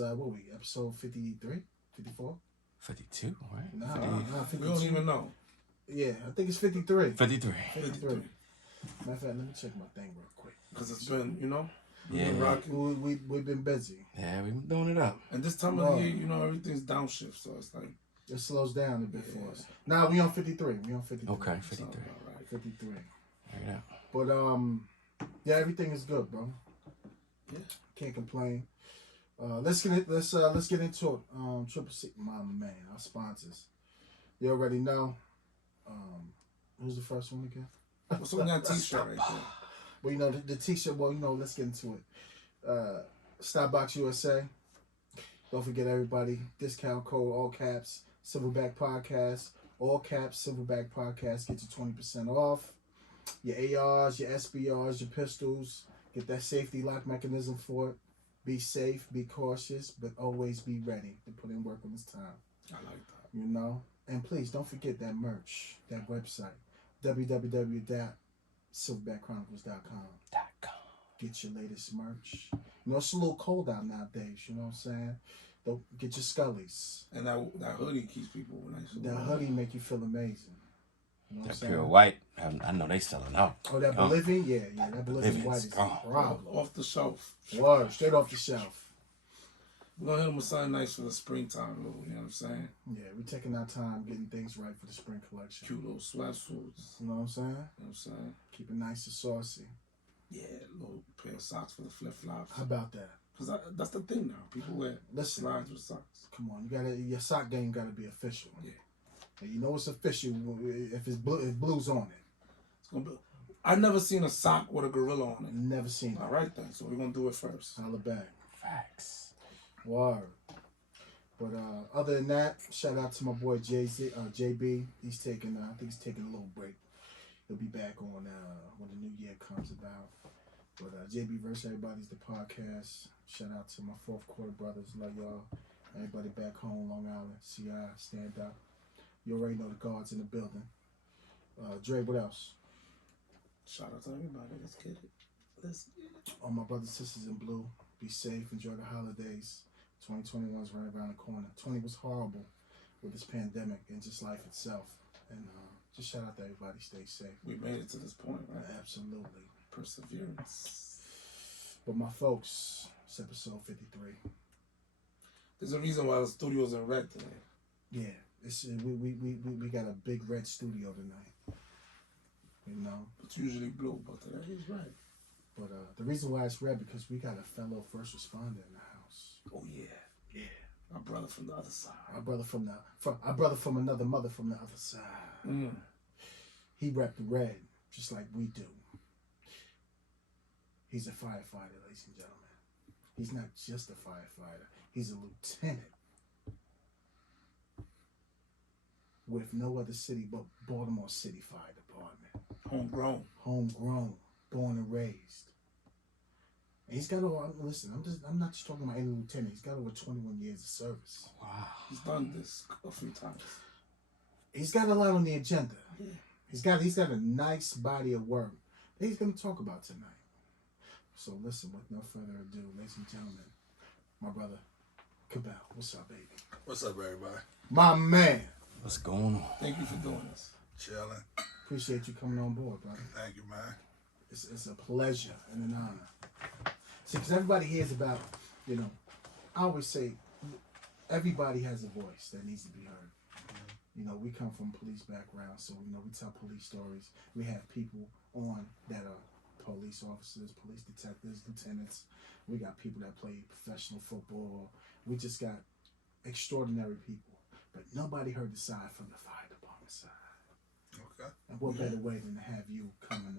What we episode 53, 54? 52, right? Nah, 50. nah, 52. We don't even know. Yeah, I think it's 53. 53. 53. Matter of fact, let me check my thing real quick. Because it's been, Yeah. been rocking. We've been busy. Yeah, we've been doing it up. And this time of the year, everything's downshift, so it's like... It slows down a bit for us. Nah, we on 53. We on 53. Okay, 53. Right. 53. Yeah. But, yeah, everything is good, bro. Yeah. Can't complain. Let's get into it. Triple C, Mama Man, our sponsors. You already know. Who's the first one again? What's on that t-shirt right there? Well, the t-shirt. Well, let's get into it. Starbucks USA. Don't forget, everybody. Discount code all caps Silverback Podcast. All caps Silverback Podcast. Get you 20% off. Your ARs, your SBRs, your pistols. Get that safety lock mechanism for it. Be safe, be cautious, but always be ready to put in work on this time. I like that. And please don't forget that merch, that website, www.silverbackchronicles.com. Get your latest merch. It's a little cold out nowadays, you know what I'm saying? Don't get your scullies. And that hoodie keeps people nice. That hoodie make you feel amazing. You know what I'm That saying? pure white, I know they selling out. Oh, that Bolivian? Yeah, that Bolivian white is a gone. problem. Off the shelf. Word, straight off the shelf. We're going to hit them with something nice for the springtime, you know what I'm saying? Yeah, we're taking our time getting things right for the spring collection. Cute little sweatsuits. You know what I'm saying? You know what I'm saying? Keep it nice and saucy. Yeah, little pair of socks for the flip-flops. How about that? Because that's the thing now. People wear slides with socks. Come on, your sock game gotta be official. Yeah. And you know it's official if it's blue, if blue's on it. It's gonna be. I never seen a sock with a gorilla on it. Never seen it. All right then, so we're gonna do it first. Holla back. Facts. Word. But other than that, shout out to my boy JB. He's taking I think he's taking a little break. He'll be back on when the new year comes about. But JB versus Everybody's the podcast. Shout out to my fourth quarter brothers. Love y'all. Everybody back home, Long Island. CI, stand up. You already know the guards in the building. Dre, what else? Shout out to everybody. Let's get it. Let's get it. All my brothers and sisters in blue, be safe. Enjoy the holidays. 2021 is right around the corner. 20 was horrible with this pandemic and just life itself. And just shout out to everybody. Stay safe. We made it to this point, right? Absolutely. Perseverance. But my folks, it's episode 53. There's a reason why the studio's in red today. Yeah, it's we got a big red studio tonight. It's usually blue, but today it's red. But the reason why it's red because we got a fellow first responder in the house. Oh yeah. Our brother from the other side. Our brother from another mother from the other side. He repped the red just like we do. He's a firefighter, ladies and gentlemen. He's not just a firefighter. He's a lieutenant with no other city but Baltimore City Fire Department. Homegrown, born and raised. And he's got over, listen, I'm not just talking about any lieutenant. He's got over 21 years of service. Wow. He's done this a few times. He's got a lot on the agenda. Yeah. He's got a nice body of work that he's going to talk about tonight. So listen, with no further ado, ladies and gentlemen, my brother, Cabell. What's up, baby? What's up, everybody? My man. What's going on? Thank you for doing this. Chilling. Appreciate you coming on board, brother. Thank you, man. It's a pleasure and an honor. See, because everybody hears about, I always say everybody has a voice that needs to be heard. We come from police background, so we tell police stories. We have people on that are police officers, police detectives, lieutenants. We got people that play professional football. We just got extraordinary people. But nobody heard the side from the fire department side. Okay. And what better way than to have you come and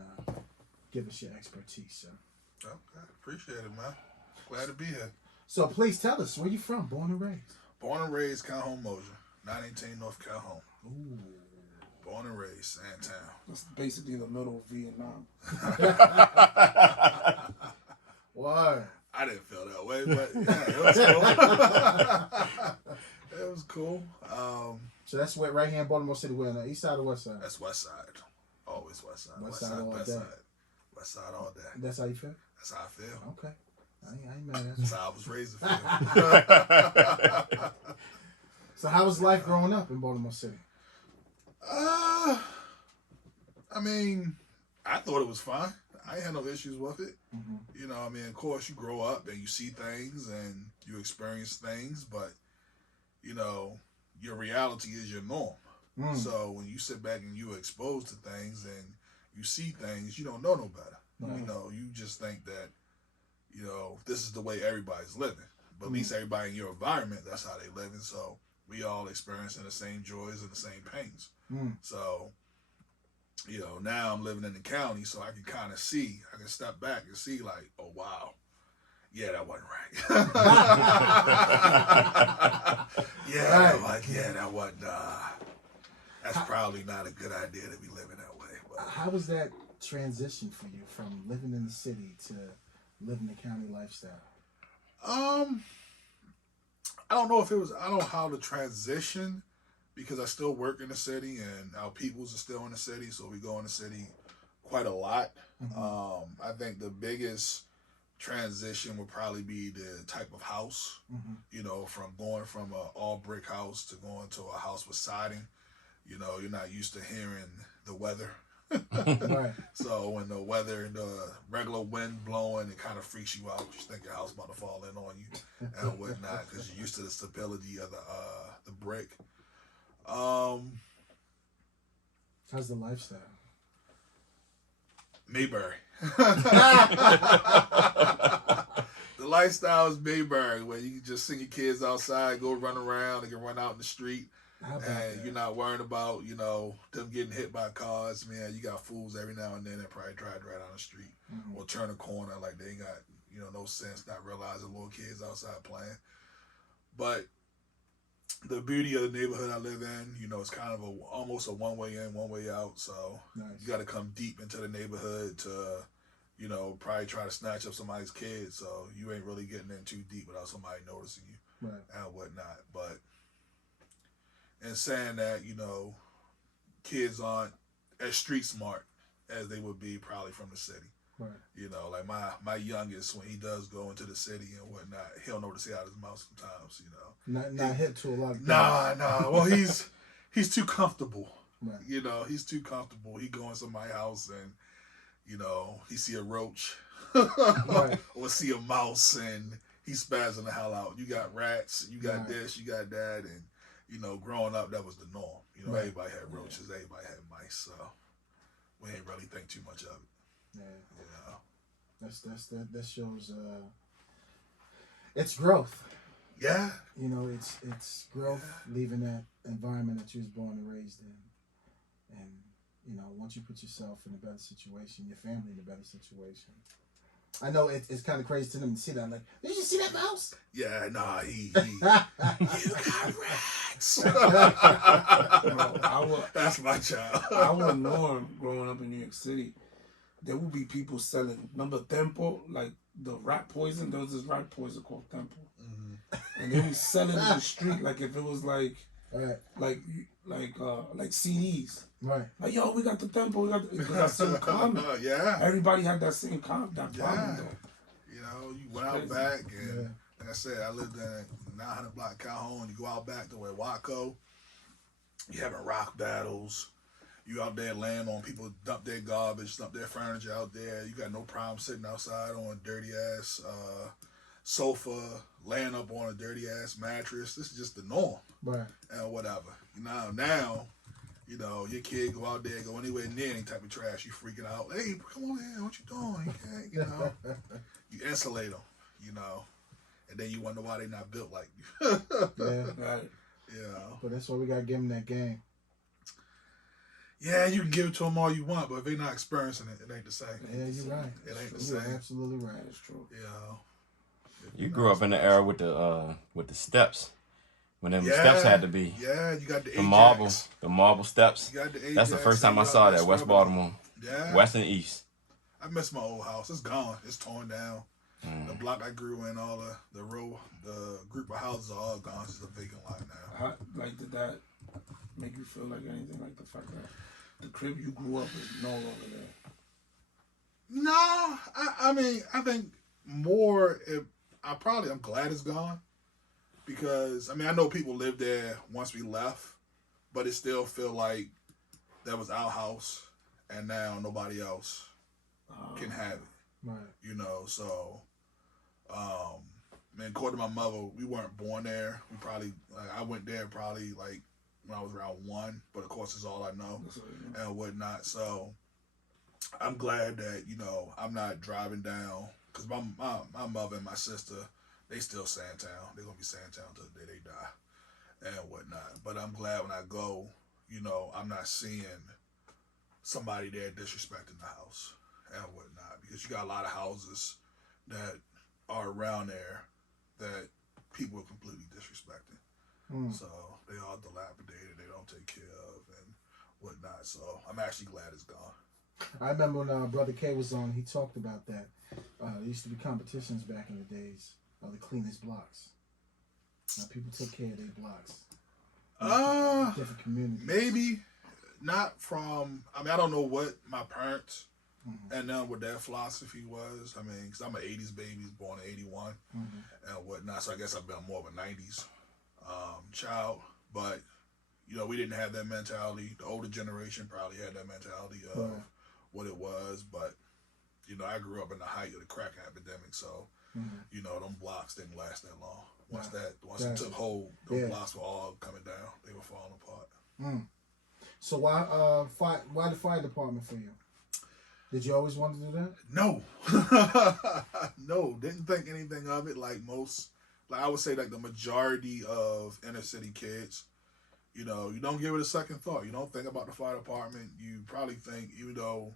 give us your expertise, sir? Okay. Appreciate it, man. Glad to be here. So please tell us, where you from, born and raised? Born and raised Calhoun, Mosier. 918 North Calhoun. Ooh. Born and raised, Sandtown. That's basically the middle of Vietnam. Why? I didn't feel that way, but yeah, it was cool. It was cool. So that's where right here in Baltimore City, we're on the east side or west side? That's west side. Always west side. West side all best day. side. West side all day. That's how you feel? That's how I feel. Okay. I ain't mad at you. That's how I was raised. So how was life growing up in Baltimore City? I mean, I thought it was fine. I ain't had no issues with it. Mm-hmm. You know, I mean, of course, you grow up and you see things and you experience things, but, you know, your reality is your norm. Mm. So when you sit back and you're exposed to things and you see things, you don't know no better. Right. You know, you just think that, you know, this is the way everybody's living. But at least everybody in your environment, that's how they living. So we all experiencing the same joys and the same pains. Mm. So, you know, now I'm living in the county, so I can kind of see, I can step back and see like, oh, wow. Yeah, that wasn't right. That wasn't, that's probably not a good idea to be living that way. But How was that transition for you from living in the city to living the county lifestyle? I don't know if it was, I don't know how to transition because I still work in the city and our peoples are still in the city. So we go in the city quite a lot. Mm-hmm. I think the biggest transition would probably be the type of house, Mm-hmm. you know, from going from a all brick house to going to a house with siding. You know, you're not used to hearing the weather. Right. So when the weather, the regular wind blowing, it kind of freaks you out. You think your house about to fall in on you and whatnot because you're used to the stability of the brick. How's the lifestyle? Mayberry. The lifestyle is Mayberry, where you can just send your kids outside, go run around, they can run out in the street. How about And that? you're not worrying about, you know, them getting hit by cars. Man, you got fools every now and then that probably drive right down the street Mm-hmm. or turn a corner like they ain't got, you know, no sense, not realizing little kids outside playing. But the beauty of the neighborhood I live in, you know, it's kind of almost a one way in, one way out. So Nice. you got to come deep into the neighborhood to, you know, probably try to snatch up somebody's kid. So you ain't really getting in too deep without somebody noticing you Right. and whatnot. But and saying that, you know, kids aren't as street smart as they would be probably from the city. Right. You know, like my youngest, when he does go into the city and whatnot, he'll know to say out his mouth sometimes, you know. Not hip to a lot of things. Nah. Well, he's too comfortable. Right. You know, he's too comfortable. He go in somebody's house and, you know, he see a roach Right. or see a mouse and he spazzing the hell out. You got rats, you got Right. this, you got that, and you know, growing up, that was the norm. You know, Right. everybody had roaches, everybody had mice, so we ain't really think too much of it. Yeah. You know? That shows it's growth. Yeah. You know, it's growth, leaving that environment that you was born and raised in. And, you know, once you put yourself in a better situation, your family in a better situation. I know it's kind of crazy to them to see that. Like, did you see that mouse? Yeah, nah, he you got rats. That's my child. Our norm growing up in New York City, there would be people selling, remember Tempo, like the rat poison. There was this rat poison called Tempo, and they would sell it in the street like if it was like Right. like CDs. Right. Like, yo, we got the Tempo, we got that same comment. Yeah. Everybody had that same comment, that problem Yeah. though. You know, you went out Crazy. back and Yeah. like I said, I lived in a 900 block Calhoun. You go out back to where Waco, you having rock battles. You out there laying on people dump their garbage, dump their furniture out there. You got no problem sitting outside on a dirty ass sofa, laying up on a dirty ass mattress. This is just the norm. Right. And whatever. Now, you know, your kid go out there, go anywhere near any type of trash, you freaking out. Hey, come on here, what you doing? You can't, you know. You insulate them, you know. And then you wonder why they not built like you. Yeah. Right. You know. But that's why we gotta give them that game. Yeah, you can give it to them all you want, but if they're not experiencing it, it ain't the same. Yeah, you're right. It ain't the You're same. absolutely right. That's true. You know. You grew up in the era with the steps, when them steps had to be Yeah, you got the the marble steps. You got the Ajax. That's the first time I saw that, West Baltimore, Yeah. West and East. I miss my old house. It's gone. It's torn down. The block I grew in, all the group of houses are all gone. It's a vacant lot now. How, like, did that make you feel like anything? Like the fact that the crib you grew up is no longer there? No, I mean, I think more. I'm glad it's gone because I mean I know people lived there once we left, but it still feel like that was our house, and now nobody else can have it. Right. You know, so man, according to my mother, we weren't born there. We probably I went there probably like when I was around 1, but of course it's all I know and whatnot. So I'm glad that I'm not driving down because my mother and my sister they still Sandtown. They're gonna be Sandtown till the day they die and whatnot. But I'm glad when I go, I'm not seeing somebody there disrespecting the house and whatnot because you got a lot of houses that are around there that people are completely disrespecting. So they are dilapidated. They don't take care of and whatnot. So I'm actually glad it's gone. I remember when Brother K was on, he talked about that. There used to be competitions back in the days of the cleanest blocks. Now people took care of their blocks. Different communities. Maybe not from. I mean, I don't know what my parents and then what their philosophy was. I mean, because I'm an '80s baby, born in '81 and whatnot. So I guess I've been more of a '90s child. But we didn't have that mentality. The older generation probably had that mentality of what it was. But I grew up in the height of the crack epidemic, so them blocks didn't last that long. Once it took hold, those blocks were all coming down. They were falling apart. So why the fire department for you? Did you always want to do that? No. No, didn't think anything of it like most. Like I would say like the majority of inner city kids, you don't give it a second thought. You don't think about the fire department. You probably think, even though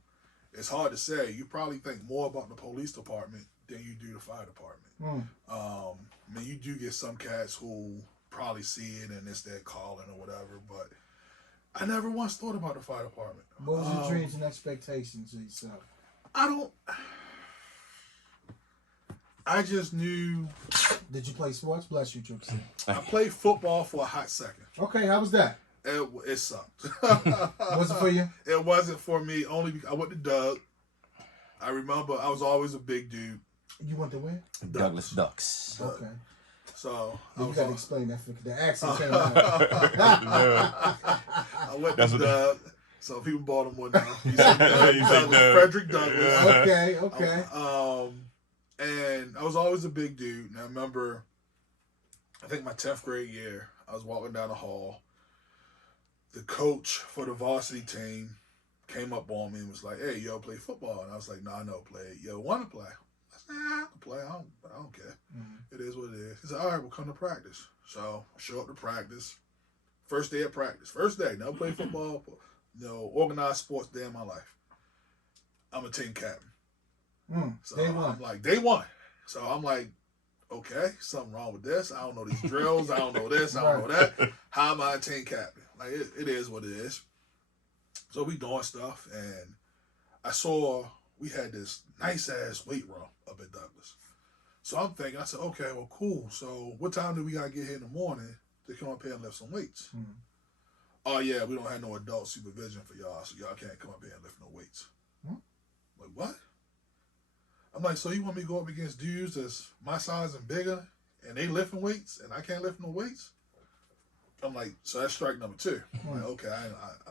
it's hard to say, you probably think more about the police department than you do the fire department. I mean, you do get some cats who probably see it and it's their calling or whatever, but I never once thought about the fire department. What was your dreams and expectations of yourself? I just knew. Did you play sports? Bless you, Trixie. I played football for a hot second. Okay, how was that? It sucked. Was it for you? It wasn't for me. Only because I went to Doug. I remember I was always a big dude. You went to where? Douglas Ducks. Okay. So you got to explain that. The accent came out. I went to Doug. So people bought him one now. You said Doug. Frederick Douglass. Okay. And I was always a big dude. And I remember, I think my 10th grade year, I was walking down the hall. The coach for the varsity team came up on me and was like, "Hey, yo, play football?" And I was like, "No, I know play. Yo, want to play?" I said, "I can play. I don't care. It is what it is." He said, "All right, we'll come to practice." So I show up to practice. First day of practice. First day. Never played football. Organized sports day in my life. I'm a team captain. So day one. I'm like, day one. So I'm like, okay, something wrong with this. I don't know these drills. I don't know this. I don't know that. How am I a team captain? Like, it is what it is. So we doing stuff, and I saw we had this nice-ass weight room up at Douglas. So I'm thinking, I said, okay, well, cool. So what time do we got to get here in the morning to come up here and lift some weights? Oh, yeah, we don't have no adult supervision for y'all, so y'all can't come up here and lift no weights. Like, what? I'm like, so you want me to go up against dudes that's my size and bigger, and they lifting weights, and I can't lift no weights? I'm like, so that's strike number 2. I'm like, okay, I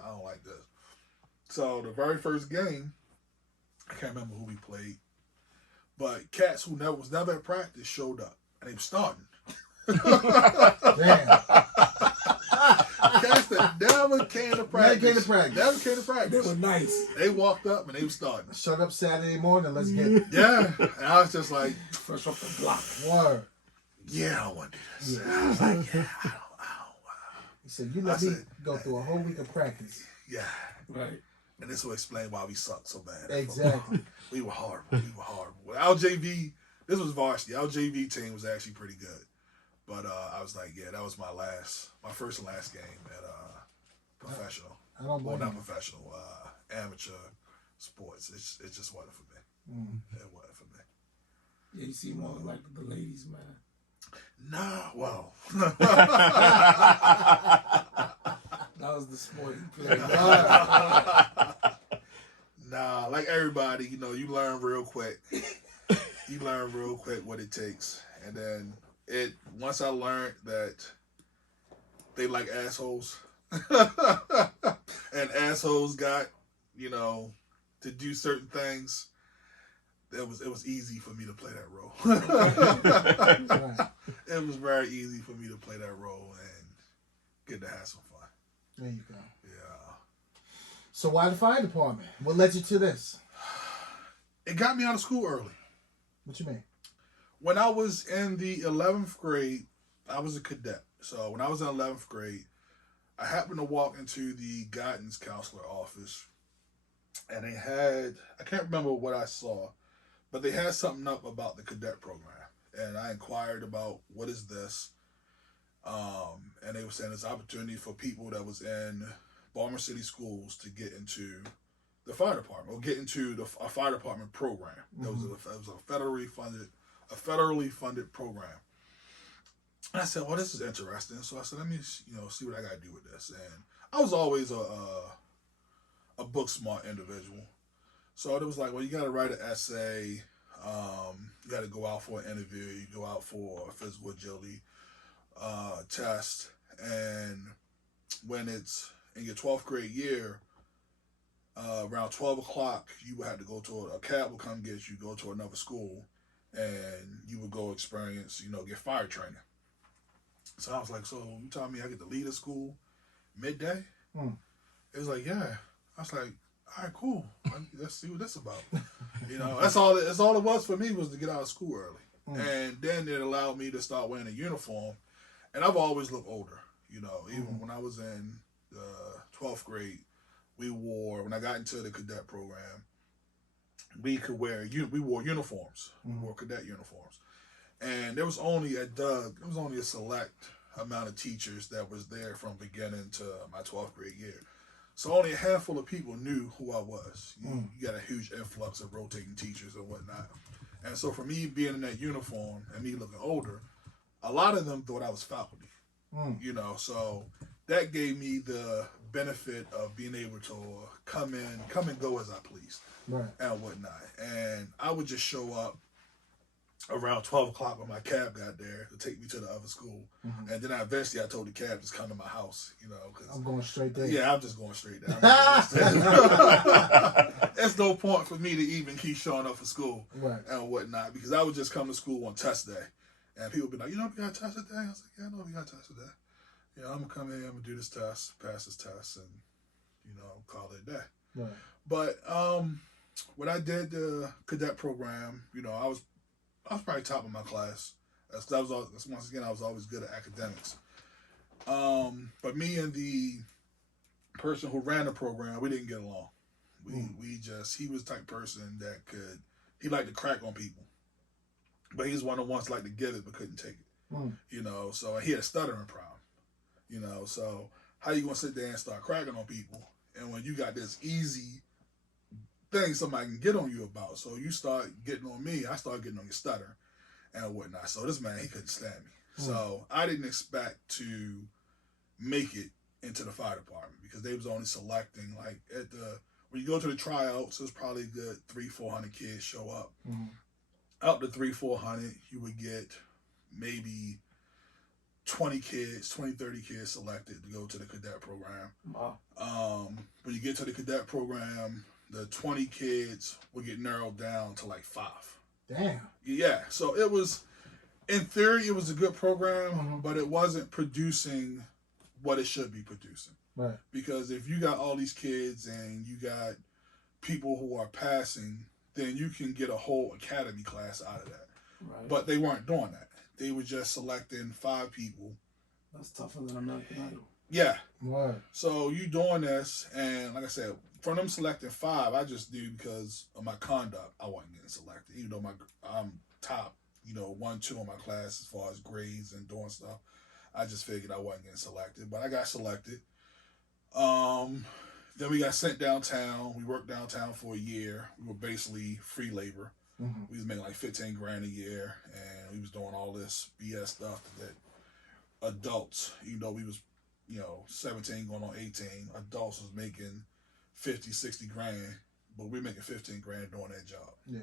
don't like this. So the very first game, I can't remember who we played, but cats who was never at practice showed up, and they were starting. Damn. Cats that never came to practice. Never came to practice. They were nice. They walked up and they were starting. Shut up Saturday morning, let's get it. Yeah. And I was just like, Fresh off the block. Word. yeah, I don't want to do this. I was like, yeah, I don't. He said, you let me go through a whole week of practice. Yeah. Right. And this will explain why we sucked so bad. Exactly. We were horrible. Our JV, this was varsity. Our JV team was actually pretty good. But I was like, yeah, that was my first and last game at professional. I don't blame not you. professional, amateur sports. It just wasn't for me. It wasn't for me. Yeah, you seem more like the ladies, man. Nah, well. That was the sport you played. Nah, like everybody, you learn real quick. takes. And then once I learned that they like assholes, and assholes got, to do certain things, it was easy for me to play that role. Right. It was very easy for me to play that role and get to have some fun. There you go. Yeah. So why the fire department? What led you to this? It got me out of school early. What you mean? When I was in the 11th grade, I was a cadet. So when I was in 11th grade, I happened to walk into the guidance counselor office, and they had, I can't remember what I saw, but they had something up about the cadet program. And I inquired about, what is this? And they were saying it's opportunity for people that was in Baltimore City schools to get into the fire department, or get into a fire department program. It was a federally funded program. And I said, well, this is interesting. So I said, let me, see what I got to do with this. And I was always a book smart individual. So it was like, well, you got to write an essay. You got to go out for an interview. You go out for a physical agility test. And when it's in your 12th grade year, around 12 o'clock, you would have to go to a cab will come get you, go to another school, and you would go experience, get fire training. So I was like, so you telling me I get to lead a school midday? It was like, yeah. I was like, all right, cool. Let's see what this is about. That's all it was for me, was to get out of school early. And then it allowed me to start wearing a uniform. And I've always looked older, even when I was in the 12th grade, when I got into the cadet program, we wore uniforms. We wore cadet uniforms. And there was only a select amount of teachers that was there from beginning to my 12th grade year. So only a handful of people knew who I was. You got a huge influx of rotating teachers and whatnot. And so for me being in that uniform and me looking older, a lot of them thought I was faculty. So that gave me the benefit of being able to come and go as I pleased, right, and whatnot. And I would just show up around 12 o'clock when my cab got there to take me to the other school. And then eventually I told the cab to come to my house, because I'm going straight there. Yeah, I'm just going straight there. There's no point for me to even keep showing up for school, right, and whatnot, because I would just come to school on test day. And people would be like, we got a test today? I was like, yeah, I know we got a test today. I'm going to come in, I'm going to do this test, pass this test, and, call it a day. right. But when I did the cadet program, I was probably top of my class. Once again, I was always good at academics. But me and the person who ran the program, we didn't get along. He was the type of person that he liked to crack on people. But he's one of the ones like to give it but couldn't take it. So he had a stuttering problem. So how you gonna sit there and start cracking on people, and when you got this easy thing somebody can get on you about, so you start getting on me, I start getting on your stutter and whatnot. So this man, he couldn't stand me. So I didn't expect to make it into the fire department, because they was only selecting, like, when you go to the tryouts, there's probably a good 300-400 kids show up. Up to 300-400, you would get maybe 20 kids, 20-30 kids selected to go to the cadet program. Wow. When you get to the cadet program, the 20 kids will get narrowed down to like 5. Damn. Yeah, so it was, in theory, it was a good program, but it wasn't producing what it should be producing. Right. Because if you got all these kids and you got people who are passing, then you can get a whole academy class out of that. Right. But they weren't doing that. They were just selecting 5 people. That's tougher than American Idol. Yeah. Right. So you doing this, and like I said, from them selecting 5, I just knew because of my conduct, I wasn't getting selected. Even though I'm top, 1-2 in my class as far as grades and doing stuff. I just figured I wasn't getting selected, but I got selected. Then we got sent downtown. We worked downtown for a year. We were basically free labor. We was making like $15,000 a year, and we was doing all this BS stuff that adults, even though we was, 17 going on 18, adults was making 50, 60 grand, but we're making 15 grand doing that job. Yeah.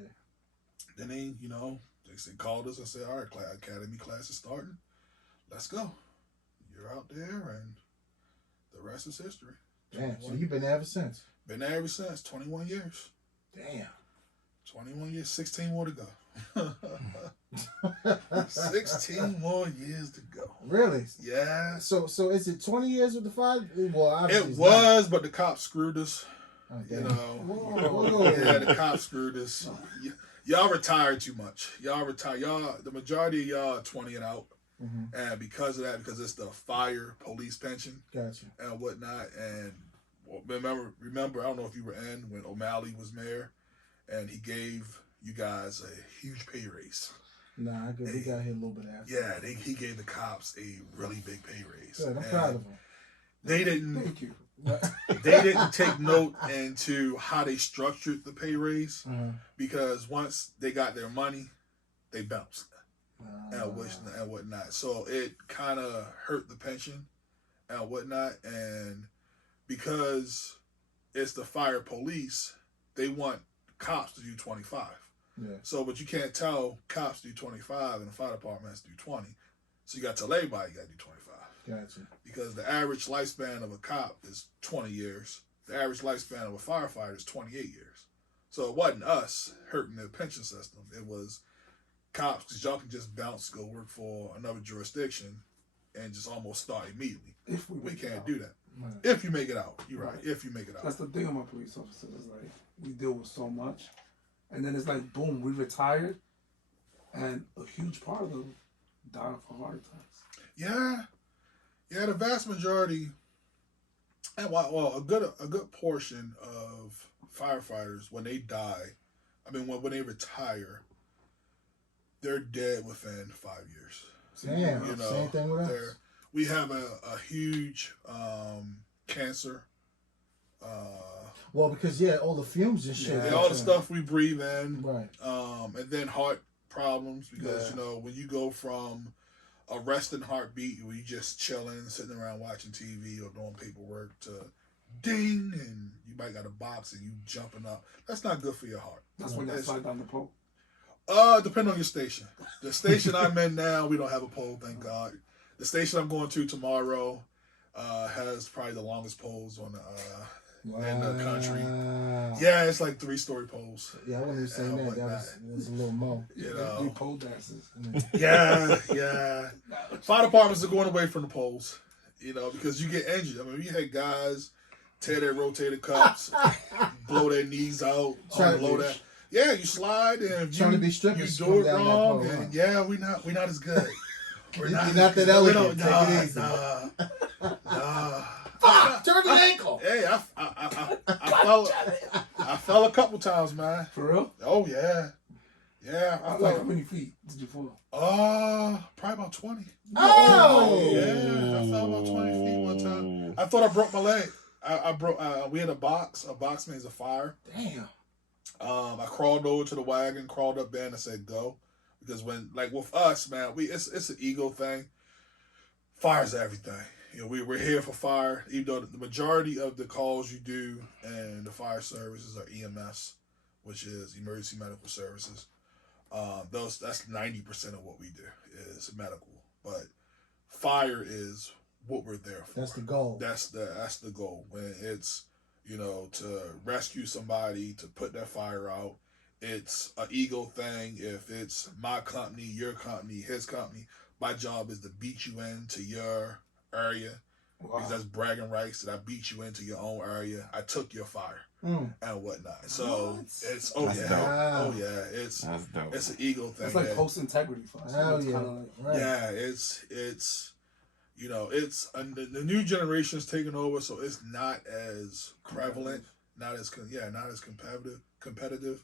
Then they They called us and said, all right, academy class is starting. Let's go. You're out there, and the rest is history. Damn, so you've been there ever since? Been there ever since, 21 years. Damn. 21 years, 16 more to go. 16 more years to go. Really? Yeah. So is it 20 years with the fire? Well, obviously It was, but the cops screwed us. Oh, You damn. know. Whoa. Yeah, the cops screwed us. Y'all retired too much. Y'all retired. The majority of y'all are 20 and out. Mm-hmm. And because of that, because it's the fire police pension Gotcha. and whatnot. And remember, I don't know if you were in when O'Malley was mayor, and he gave you guys a huge pay raise. Nah, we got here a little bit after. Yeah, he gave the cops a really big pay raise. Good, I'm proud of him. They didn't. Thank you. They didn't take note into how they structured the pay raise, because once they got their money, they bounced and whatnot. So it kind of hurt the pension and whatnot. And because it's the fire police, they want cops to do 25. Yeah. So, but you can't tell cops do 25 and the fire department has to do 20. So you got to tell everybody you got to do 25. Gotcha. Because the average lifespan of a cop is 20 years. The average lifespan of a firefighter is 28 years. So it wasn't us hurting the pension system. It was cops, because y'all can just bounce, go work for another jurisdiction and just almost start immediately. If We can't do that. Right. If you make it out. You're right. If you make it out. That's the thing about police officers. Is like we deal with so much, and then it's like boom, we retired, and a huge part of them died of heart attacks. Yeah, the vast majority, and well, a good portion of firefighters, when they die, when they retire, they're dead within 5 years. Damn, You know, same thing with us. we have a huge cancer. Well, because all the fumes and shit. All the stuff we breathe in, Right. and then heart problems, because when you go from a resting heartbeat where you just chilling, sitting around watching TV or doing paperwork, to ding, and you might got a box and you jumping up. That's not good for your heart. That's when they slide down the pole. Depending on your station. The station I'm in now, we don't have a pole, thank God. The station I'm going to tomorrow has probably the longest poles on in the country. Yeah, it's like 3-story poles. Yeah, I wouldn't even say that. That was a little more. You know. They pole dances. Yeah. Fire departments are going away from the poles, because you get injured. We had guys tear their rotator cuffs, blow their knees out, blow that. Yeah, you slide, and if trying to be strippers, you do it wrong, and we're not as good. We're not that elegant. Take it easy. Nah. Turn the ankle. Hey, I fell a couple times, man. For real? Oh yeah. I Like how many feet did you fall? Probably about 20. Oh! Yeah, I fell about 20 feet one time. I thought I broke my leg. I broke. We had a box. A box means a fire. Damn. I crawled over to the wagon, crawled up there, and I said go, because with us, man, it's an ego thing. Fire's everything. We're here for fire, even though the majority of the calls you do and the fire services are EMS, which is emergency medical services. That's 90% of what we do is medical, but fire is what we're there for. That's the goal. That's the goal. When it's to rescue somebody, to put that fire out. It's an ego thing. If it's my company, your company, his company, my job is to beat you into your area. Wow. Because that's bragging rights that I beat you into your own area. I took your fire and whatnot. So it's dope. it's That's dope. it's an ego thing. It's like post integrity for us. Hell It's yeah. kinda like, Right. Yeah, it's the new generation is taking over, so it's not as prevalent, not as competitive,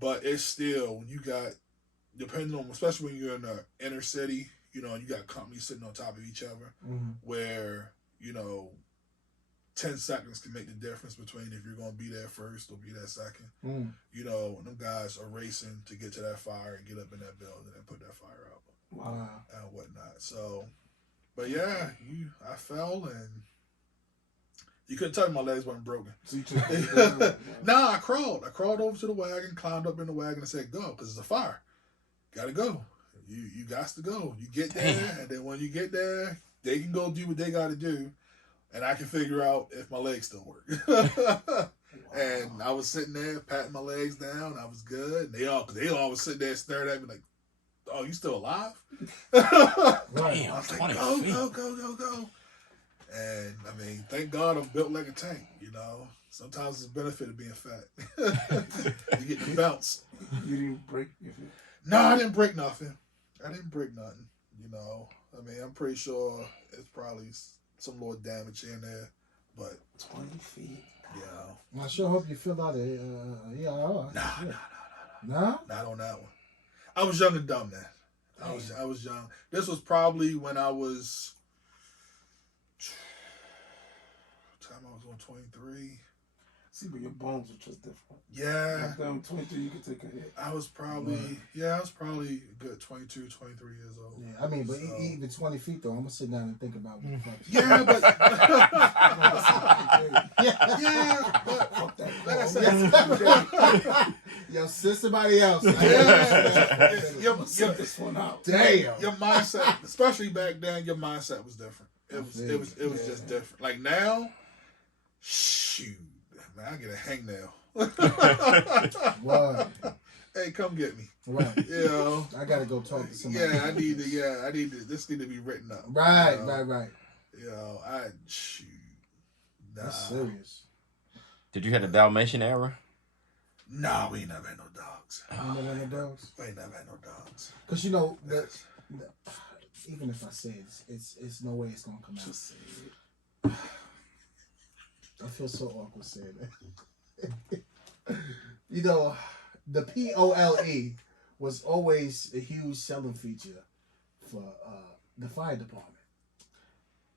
but it's still, when you got, depending on, especially when you're in the inner city, you got companies sitting on top of each other, where 10 seconds can make the difference between if you're going to be there first or be there second. Them guys are racing to get to that fire and get up in that building and put that fire out. Wow. And whatnot. So, but yeah, I fell, and you couldn't tell me my legs weren't broken. So you took Nah, I crawled. I crawled over to the wagon, climbed up in the wagon, and said, go, because it's a fire. gotta go. You got to go. You get there, and then when you get there, they can go do what they got to do, and I can figure out if my legs still work. And I was sitting there patting my legs down. I was good. And they all was sitting there staring at me like, "Oh, you still alive?" Damn, I was like, 20 "Go, feet. go!" And I mean, thank God I'm built like a tank. You know, sometimes it's a benefit of being fat. You get the bounce. You didn't break your feet? No, I didn't break nothing. You know, I mean, I'm pretty sure it's probably some little damage in there, but 20 feet. Yeah. I sure hope you filled out a No. No? Not on that one. I was young and dumb then. I was young. This was probably when I was time I was on 23. See, but your bones are just different. Yeah. After I'm 22, you can take a hit. I was probably a good 22, 23 years old. Yeah, I mean, but even 20 feet though, I'm gonna sit down and think about what the fuck. Yeah, but Fuck that. like I said, Yo, send somebody else. Set this one out. Damn. Your mindset, especially back then, your mindset was different. It was just different. Like now, shoot, man, I get a hangnail. What? Hey, come get me. Right. You know. I gotta go talk to somebody. I need to. This need to be written up. Right, you know? right. You know, shoot. Nah. That's serious. Did you have the Dalmatian era? Nah, we ain't never had no dogs. You never had no dogs? We ain't never had no dogs. Because you know even if I say it's no way it's gonna come out. Just say it. I feel so awkward saying that. You know, the POLE was always a huge selling feature for the fire department.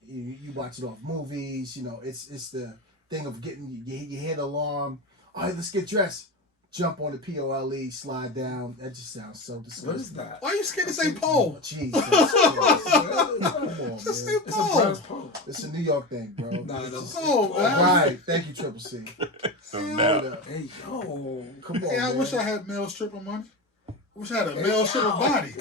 You watch it off movies. You know, it's the thing of getting you hear the alarm. All right, let's get dressed. Jump on the POLE, slide down. That just sounds so disgusting. What is that? Why you scared to say pole? Jeez, come on, Just say man. It's a pole. brass pole. It's a New York thing, bro. No, it's a Pole, All man. right, thank you, Triple C. So now, Hey, yo. Come on, Hey, I man. wish I had male stripper money. I wish I had a male stripper body.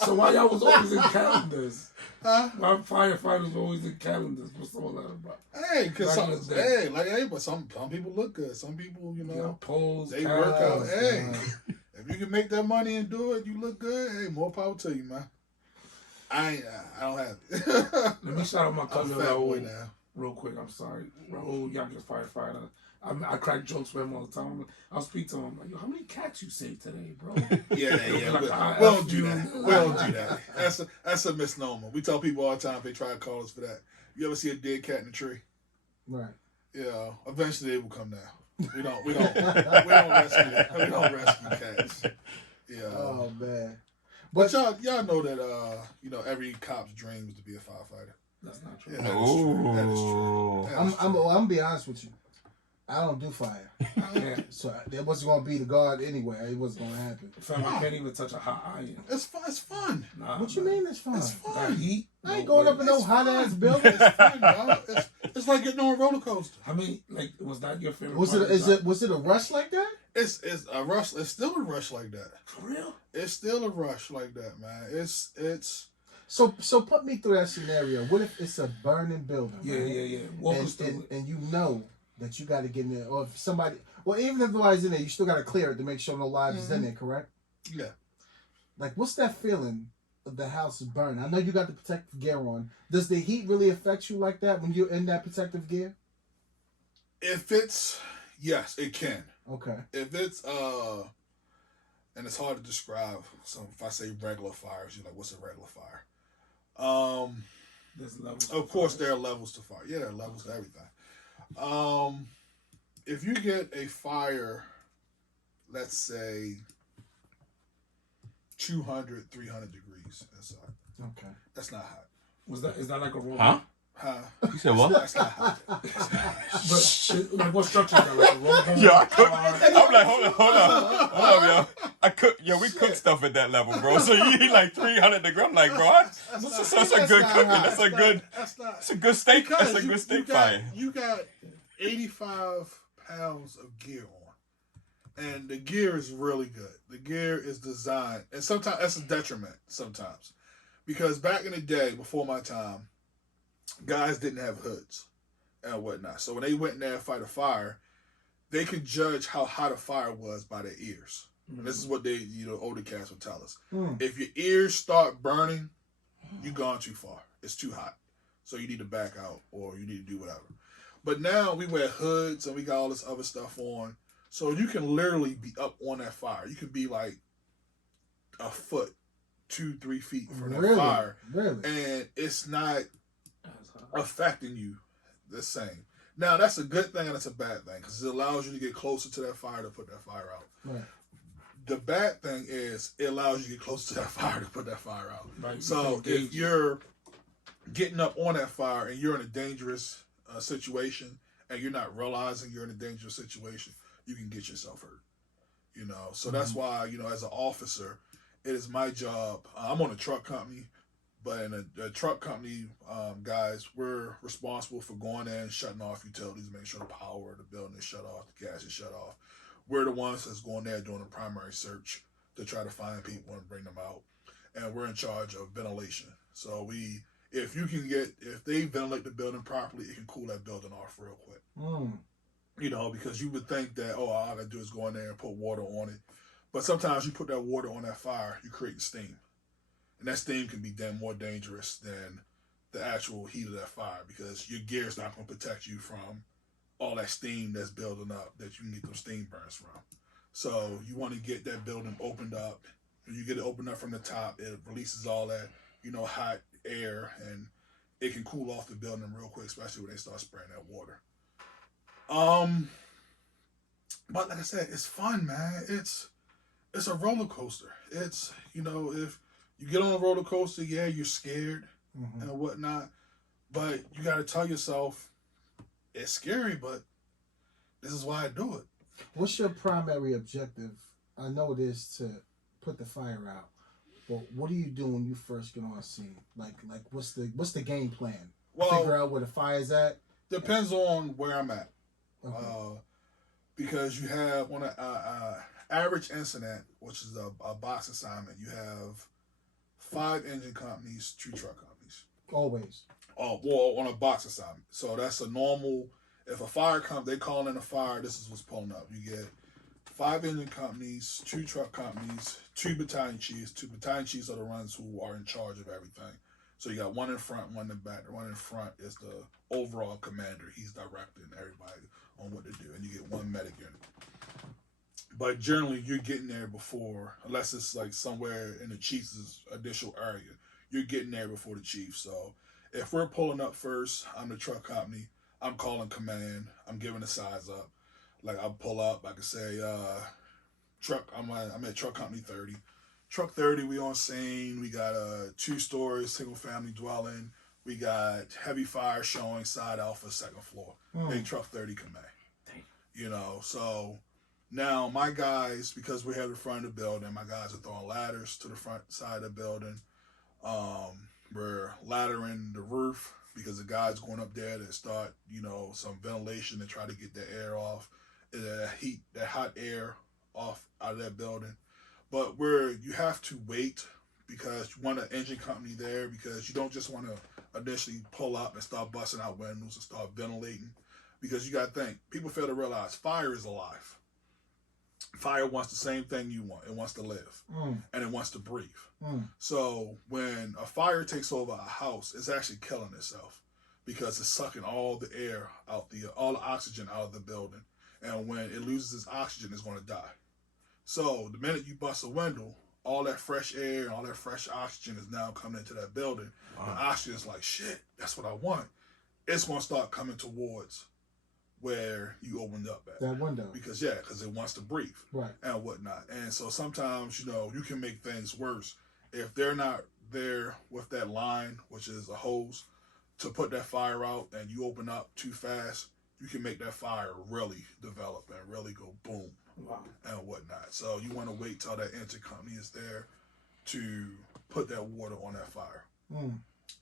So why y'all was always in calendars? Huh? Why firefighters were always in calendars? What's all that about? Hey, cause Back in the day. but some people look good. Some people, you You know, got poles, they work out. calendars, Hey, man. if you can make that money and do it, you look good. Hey, more power to you, man. I don't have it. Let me shout out my I'm a cousin fat boy Raul now. real quick. I'm sorry. Raul, youngest firefighter. I crack jokes with him all the time. I'll speak to him. I'm like, yo, how many cats you saved today, bro? Yeah. Like, We I don't F do you. that. We don't do that. That's a misnomer. We tell people all the time if they try to call us for that. You ever see a dead cat in a tree? Right. Yeah. Eventually they will come down. We don't rescue that. We don't rescue cats. Yeah. Oh man. But y'all know that you know, every cop's dream is to be a firefighter. That's not true. Yeah, that is true. That is true. That is I'm true. gonna be honest with you. I don't do fire, Yeah. so it wasn't gonna be the guard anyway. It wasn't gonna happen. Fam, I can't even touch a hot iron. It's fun. It's fun. Nah, What you man. mean it's fun? It's That fun. heat? I ain't No going way. up in no It's hot fun. ass building. It's fun, dog. It's like getting on a roller coaster. I mean, like, was that your favorite? Was part it? of the Was it a rush like that? It's a rush. It's still a rush like that. For real? It's still a rush like that, man. It's So put me through that scenario. What if it's a burning building? Yeah, right? yeah. Walkers do it. And you know that you got to get in there, or if somebody, well, even if nobody's in there, you still got to clear it to make sure no lives is in there, correct? yeah. Like, what's that feeling of the house is burning? I know you got the protective gear on. Does the heat really affect you like that when you're in that protective gear? If it's yes, it can. Okay. If it's and it's hard to describe. So if I say regular fires, you're like, what's a regular fire? There's levels. Of course, there are levels to fire. Yeah, there are levels to everything. If you get a fire, let's say 200, 300 degrees inside, Okay. that's not hot. Is that like a roll? huh? Huh? You said what? That's not hot. But like, what structure is that? Like a roll? Yo, I cook. I'm like, hold on, yo. I cook. Yo, we cook stuff at that level, bro. So you eat like 300 degrees. I'm like, bro, that's a good cooking. That's a good. That's a good steak. That's a good steak fire. You got 85 pounds of gear on. And the gear is really good. The gear is designed, and sometimes that's a detriment. Sometimes, because back in the day, before my time, guys didn't have hoods and whatnot. So when they went in there and fight a fire, they could judge how hot a fire was by their ears. And this is what older cats would tell us. If your ears start burning, you've gone too far. It's too hot. So you need to back out or you need to do whatever. But now we wear hoods and we got all this other stuff on. So you can literally be up on that fire. You can be like a foot, 2-3 feet from that fire. Really? And it's not affecting you the same. Now, that's a good thing and that's a bad thing because it allows you to get closer to that fire to put that fire out. Right. The bad thing is it allows you to get closer to that fire to put that fire out. Right. So if you're getting up on that fire and you're in a dangerous situation and you're not realizing you're in a dangerous situation, you can get yourself hurt. So that's why, as an officer, it is my job. I'm on a truck company, but in a truck company, guys, we're responsible for going in and shutting off utilities, making sure the power of the building is shut off, the gas is shut off. We're the ones that's going there doing a primary search to try to find people and bring them out. And we're in charge of ventilation. So if they ventilate the building properly, it can cool that building off real quick. Because you would think that, all I gotta do is go in there and put water on it. But sometimes you put that water on that fire, you create steam. And that steam can be more dangerous than the actual heat of that fire because your gear is not going to protect you from all that steam that's building up that you can get those steam burns from. So you want to get that building opened up. When you get it opened up from the top, it releases all that, hot air, and it can cool off the building real quick, especially when they start spraying that water. But like I said, it's fun, man. It's a roller coaster. It's, if you get on a roller coaster, yeah, you're scared and whatnot, but you got to tell yourself, it's scary, but this is why I do it. What's your primary objective? I know it is to put the fire out, but what do you do when you first get on scene? Like what's the game plan? Well, figure out where the fire's at. Depends on where I'm at, Okay. because you have on an average incident, which is a box assignment, you have 5 engine companies, 2 truck companies. Always. Well, on a box assignment. So that's a normal. If a fire comes, they call in a fire. This is what's pulling up. You get 5 engine companies, 2 truck companies, 2 battalion chiefs. 2 battalion chiefs are the ones who are in charge of everything. So you got 1 in front, 1 in the back. The 1 in front is the overall commander. He's directing everybody on what to do, and you get 1 medic unit. But generally, you're getting there before, unless it's like somewhere in the chief's initial area, you're getting there before the chief. So if we're pulling up first, I'm the truck company. I'm calling command. I'm giving the size up. Like I'll pull up. I can say, truck. I'm at truck company 30. Truck 30. We on scene. We got a 2-story single family dwelling. We got heavy fire showing side alpha 2nd floor. Big truck 30 command. So. Now, my guys, because we're at the front of the building, my guys are throwing ladders to the front side of the building. We're laddering the roof because the guys going up there to start, some ventilation to try to get the air off, that hot air off out of that building. But you have to wait because you want an engine company there because you don't just want to initially pull up and start busting out windows and start ventilating because you got to think, people fail to realize fire is alive. Fire wants the same thing you want. It wants to live. And it wants to breathe. So when a fire takes over a house, it's actually killing itself because it's sucking all the air out, all the oxygen out of the building. And when it loses its oxygen, it's going to die. So the minute you bust a window, all that fresh air and all that fresh oxygen is now coming into that building. Wow. The oxygen is like, shit, that's what I want. It's going to start coming towards where you opened up at. That window. Because it wants to breathe. Right. And whatnot. And so sometimes, you can make things worse. If they're not there with that line, which is a hose, to put that fire out and you open up too fast, you can make that fire really develop and really go boom. Wow. And whatnot. So you want to wait till that engine company is there to put that water on that fire.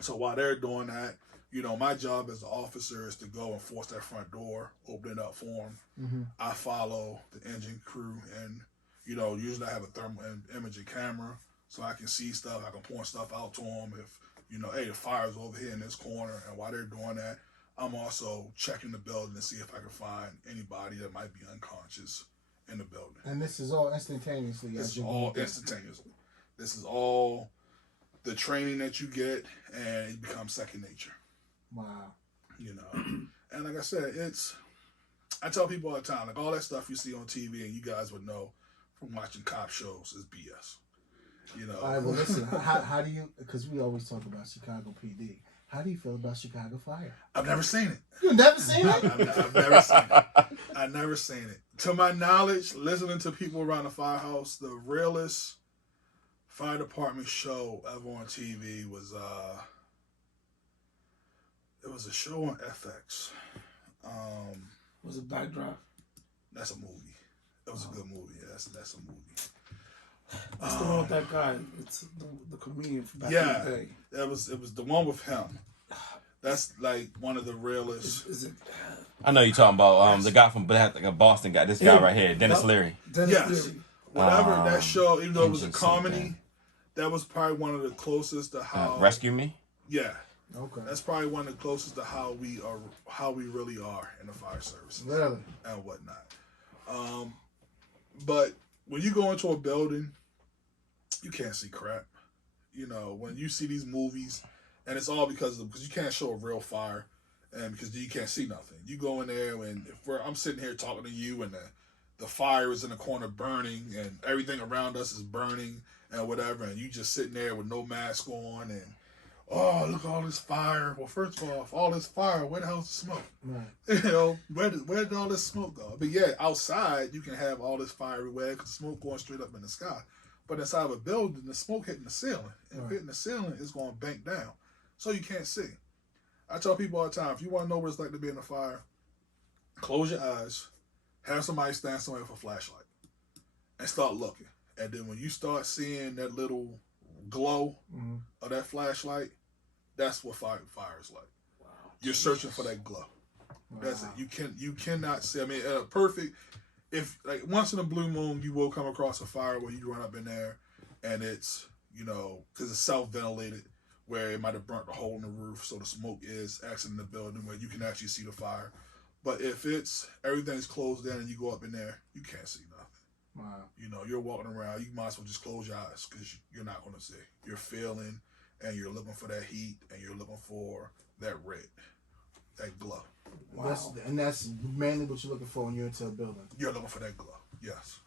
So while they're doing that, you know, my job as an officer is to go and force that front door, open it up for them. Mm-hmm. I follow the engine crew, and you know, usually I have a thermal imaging camera so I can see stuff. I can point stuff out to them if, you know, hey, the fire's over here in this corner. And while they're doing that, I'm also checking the building to see if I can find anybody that might be unconscious in the building. And this is all instantaneously. This is all instantaneously. This is all the training that you get, and it becomes second nature. Wow. You know, and like I said, I tell people all the time, like all that stuff you see on TV, and you guys would know from watching cop shows, is BS. You know. All right. Well, listen. how do you? Because we always talk about Chicago PD. How do you feel about Chicago Fire? I've never seen it. You've never seen it? I've never seen it. I've never seen it. To my knowledge, listening to people around the firehouse, the realest fire department show ever on TV was it was a show on FX. Was it Backdraft? That's a movie. It was a good movie. Yeah, that's a movie. That's the one with that guy. It's the comedian from back in the day. It was the one with him. That's like one of the realest. Is it? I know you're talking about the guy from Boston guy. This guy right here, Dennis Leary. Dennis Yes. Leary. Whatever that show, even though it was a Engine comedy, something. that was probably one of the closest to how Rescue Me? Yeah. Okay. That's probably one of the closest to how we really are in the fire service Really? and whatnot. But when you go into a building, you can't see crap. You know, when you see these movies, and it's all because you can't show a real fire, and because you can't see nothing. You go in there, and I'm sitting here talking to you, and the fire is in the corner burning, and everything around us is burning and whatever, and you just sitting there with no mask on, and oh, look at all this fire. Well, first of all, all this fire, where the hell's the smoke? Right. You know, where did all this smoke go? But yeah, outside, you can have all this fire everywhere because smoke going straight up in the sky. But inside of a building, the smoke hitting the ceiling. And Right. hitting the ceiling is going to bank down. So you can't see. I tell people all the time, if you want to know what it's like to be in a fire, close your eyes, have somebody stand somewhere with a flashlight, and start looking. And then when you start seeing that little glow Mm-hmm. of that flashlight, that's what fire is like. Wow. You're searching for that glow. Wow. That's it. You cannot see. I mean, perfect. If like once in a blue moon, you will come across a fire where you run up in there, and it's because it's self-ventilated, where it might have burnt a hole in the roof, so the smoke is exiting the building where you can actually see the fire. But if everything's closed down and you go up in there, you can't see nothing. Wow. You're walking around. You might as well just close your eyes because you're not going to see. You're feeling, and you're looking for that heat, and you're looking for that red, that glow. Wow. That's mainly what you're looking for when you're into a building. You're looking for that glow. Yes.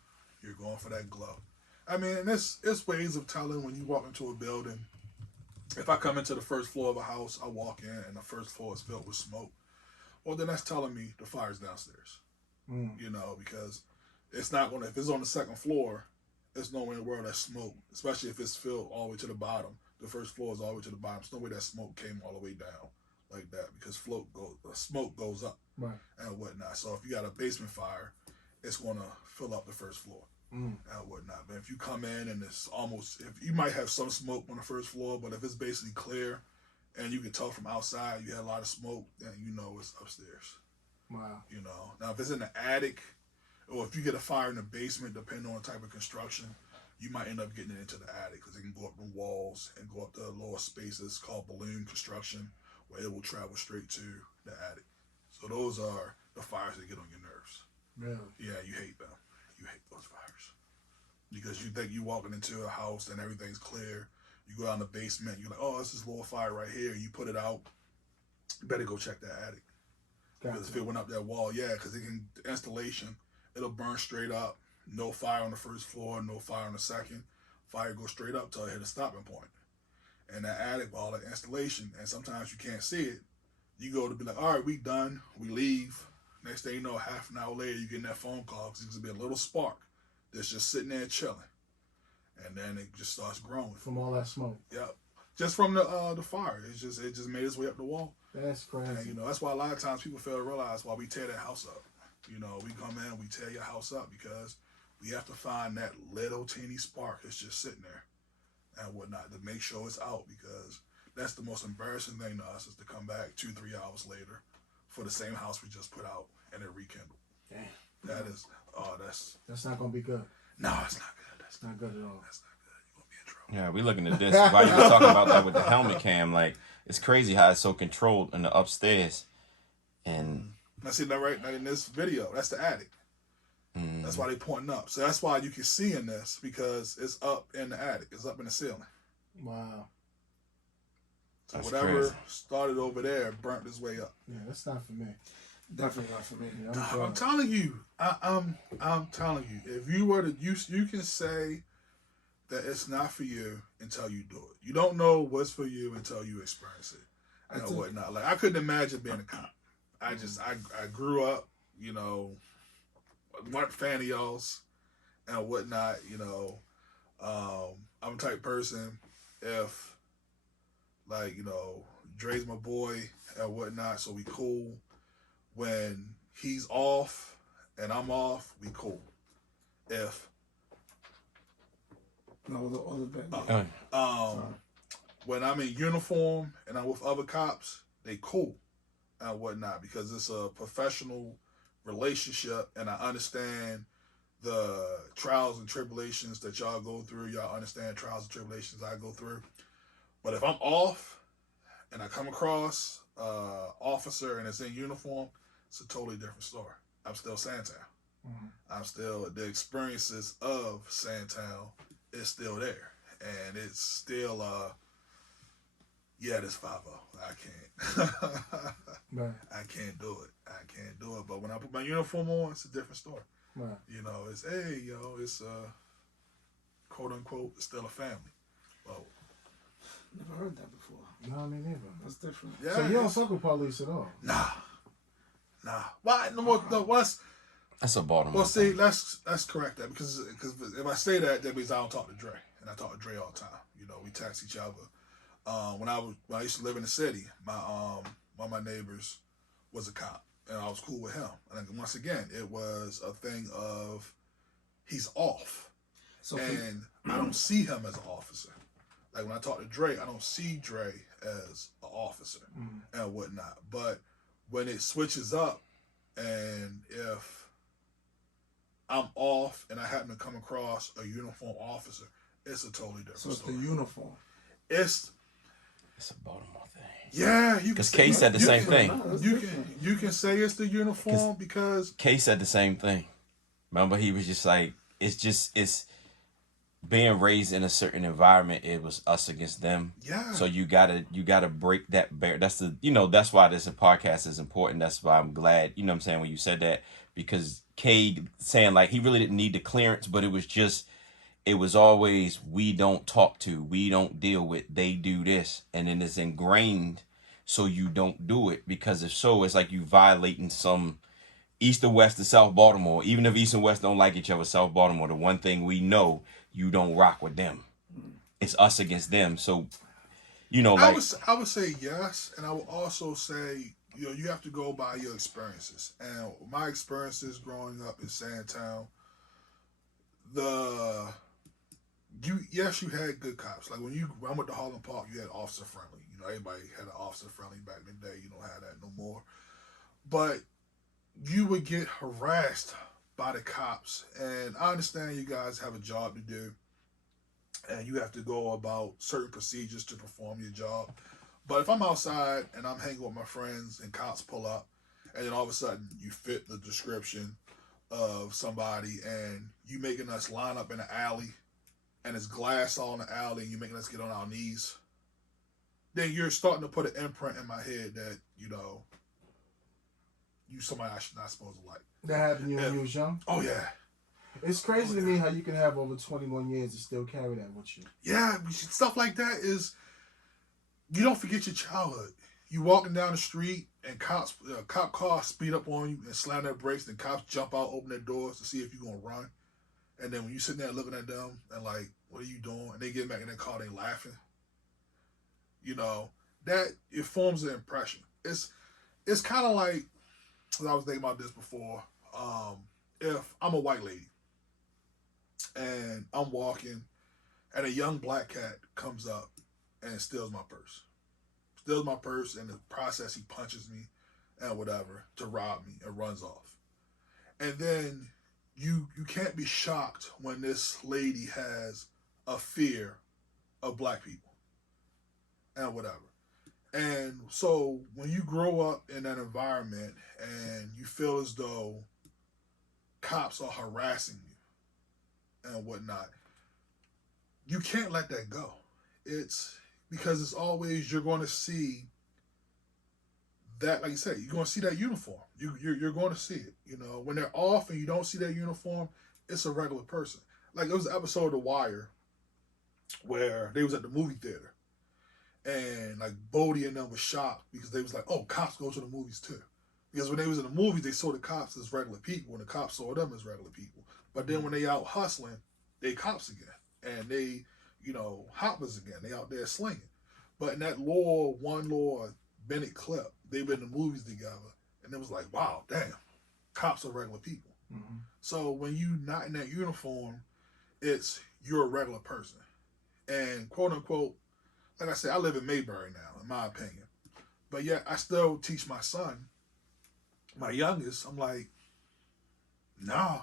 You're going for that glow. I mean, it's ways of telling when you walk into a building. If I come into the first floor of a house, I walk in and the first floor is filled with smoke. Well, then that's telling me the fire's downstairs. Mm. Because it's not going to, if it's on the second floor, there's no way in the world that smoke, especially if it's filled all the way to the bottom. The first floor is all the way to the bottom. There's no way that smoke came all the way down like that because smoke goes up Right. and whatnot. So if you got a basement fire, it's going to fill up the first floor. Mm. And whatnot. But if you come in and it's almost, if you might have some smoke on the first floor, but if it's basically clear and you can tell from outside you had a lot of smoke, then it's upstairs. Wow. Now if it's in the attic or if you get a fire in the basement, depending on the type of construction, you might end up getting it into the attic because it can go up the walls and go up the lower spaces called balloon construction, where it will travel straight to the attic. So those are the fires that get on your nerves. Really? Yeah, you hate them. You hate those fires. Because you think you're walking into a house and everything's clear. You go down the basement, you're like, oh, this is a little fire right here. You put it out. You better go check that attic. Because if it went up that wall, because the installation, it'll burn straight up. No fire on the first floor, no fire on the second. Fire goes straight up till it hit a stopping point. And that attic, all that installation, and sometimes you can't see it. You go to be like, all right, we done. We leave. Next thing you know, half an hour later, you get that phone call because it's going to be a little spark that's just sitting there chilling. And then it just starts growing. From all that smoke. Yep. Just from the fire. It just made its way up the wall. That's crazy. And, that's why a lot of times people fail to realize why we tear that house up. We come in, we tear your house up because we have to find that little teeny spark that's just sitting there and whatnot to make sure it's out because that's the most embarrassing thing to us is to come back 2-3 hours later for the same house we just put out and it rekindled. Damn. That is, that's not gonna be good. No, it's not good. It's not good at all. That's not good. You're gonna be in trouble. Yeah, we looking at this while you were talking about that with the helmet cam. Like, it's crazy how it's so controlled in the upstairs. And I see that right now in this video. That's the attic. That's why they pointing up. So that's why you can see in this because it's up in the attic. It's up in the ceiling. Wow. So That's whatever crazy. Started over there burnt its way up. Yeah, that's not for me. Definitely not for me. Yeah, I'm telling you. I'm telling you. If you were to you can say that it's not for you until you do it. You don't know what's for you until you experience it and whatnot. Like I couldn't imagine being a cop. I grew up, you know, weren't fan of y'all's and whatnot. You know, I'm a type person. If like you know, Dre's my boy and whatnot, so we cool. When he's off and I'm off, we cool. If when I'm in uniform and I'm with other cops, they cool and whatnot because it's a professional relationship and I understand the trials and tribulations that y'all go through. Y'all understand trials and tribulations I go through. But if I'm off and I come across officer and it's in uniform, it's a totally different story. I'm still Sandtown. I'm still the experiences of Sandtown is still there, and it's still this 5-0. I can't. Right. I can't do it. But when I put my uniform on, it's a different story. Right. You know, it's it's quote unquote, it's still a family. Well, Never heard that before. No, me neither. That's different. yeah. So you don't fuck with police at all? Nah. Why? No, what's that's a Baltimore. Well, see, thing. let's correct that because if I say that, that means I don't talk to Dre, and I talk to Dre all the time. You know, we text each other. When I used to live in the city, one of my neighbors was a cop, and I was cool with him. And once again, it was a thing of he's off, and I don't see him as an officer. Like when I talk to Dre, I don't see Dre as an officer and whatnot. But when it switches up, and if I'm off and I happen to come across a uniform officer, it's a totally different story. So it's the uniform. It's It's a Baltimore thing. Yeah, you because Kay said the same thing. You can say it's the uniform because Kay said the same thing. Remember, he was just like, it's being raised in a certain environment. It was us against them. Yeah. So you gotta break that barrier. That's that's why this podcast is important. That's why I'm glad. You know what I'm saying when you said that, because Kay saying like he really didn't need the clearance, but it was always we don't talk to, we don't deal with, they do this, and then it's ingrained, so you don't do it, because if so, it's like you violating some East or West or South Baltimore. Even if East and West don't like each other, South Baltimore, the one thing we know, you don't rock with them. It's us against them. So, like I would say yes, and I would also say you have to go by your experiences. And my experiences growing up in Sandtown, yes, you had good cops. Like when I went to Harlem Park, you had officer friendly. Everybody had an officer friendly back in the day. You don't have that no more. But you would get harassed by the cops, and I understand you guys have a job to do, and you have to go about certain procedures to perform your job. But if I'm outside and I'm hanging with my friends and cops pull up, and then all of a sudden you fit the description of somebody, and you making us line up in an alley, and it's glass all in the alley, and you making us get on our knees, then you're starting to put an imprint in my head that you somebody I should not supposed to like. That happened to you when you was young? Oh yeah. It's crazy to me how you can have over 21 years and still carry that with you. Yeah, stuff like that is, you don't forget your childhood. You walking down the street and cop cars speed up on you and slam their brakes, and cops jump out, open their doors to see if you're gonna run. And then when you sitting there looking at them and like, what are you doing? And they get back in their car, they laughing. That it forms an impression. It's kind of like, I was thinking about this before. If I'm a white lady and I'm walking and a young black cat comes up and steals my purse, steals my purse, and in the process he punches me and whatever to rob me and runs off. And then you can't be shocked when this lady has a fear of black people and whatever. And so when you grow up in that environment and you feel as though cops are harassing you and whatnot, you can't let that go. It's because it's always, you're going to see that, like you said, you're going to see that uniform. You're going to see it. You know, when they're off and you don't see that uniform, it's a regular person. Like, it was an episode of The Wire where they was at the movie theater, and like Bodie and them was shocked because they was like, oh, cops go to the movies too. Because when they was in the movies, they saw the cops as regular people, and the cops saw them as regular people. But then when they out hustling, they cops again, and they, you know, hoppers again. They out there slinging. But in that one Lord Bennett clip, they been in the movies together, and it was like, wow, damn, cops are regular people. Mm-hmm. So when you not in that uniform, it's, you're a regular person. And quote unquote, like I said, I live in Mayberry now, in my opinion. But yet I still teach my son, my youngest, I'm like, nah,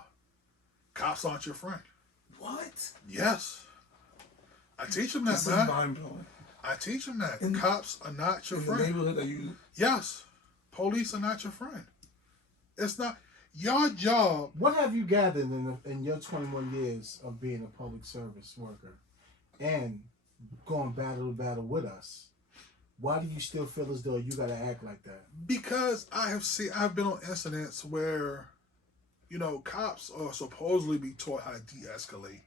cops aren't your friend. What? Yes. I teach him that, This man. is mind-blowing. I teach him that. Cops are not your friend. The neighborhood that you... Yes. Police are not your friend. It's not your job. What have you gathered in your 21 years of being a public service worker and going battle to battle with us? Why do you still feel as though you got to act like that? Because I've been on incidents where, you know, cops are supposedly be taught how to de-escalate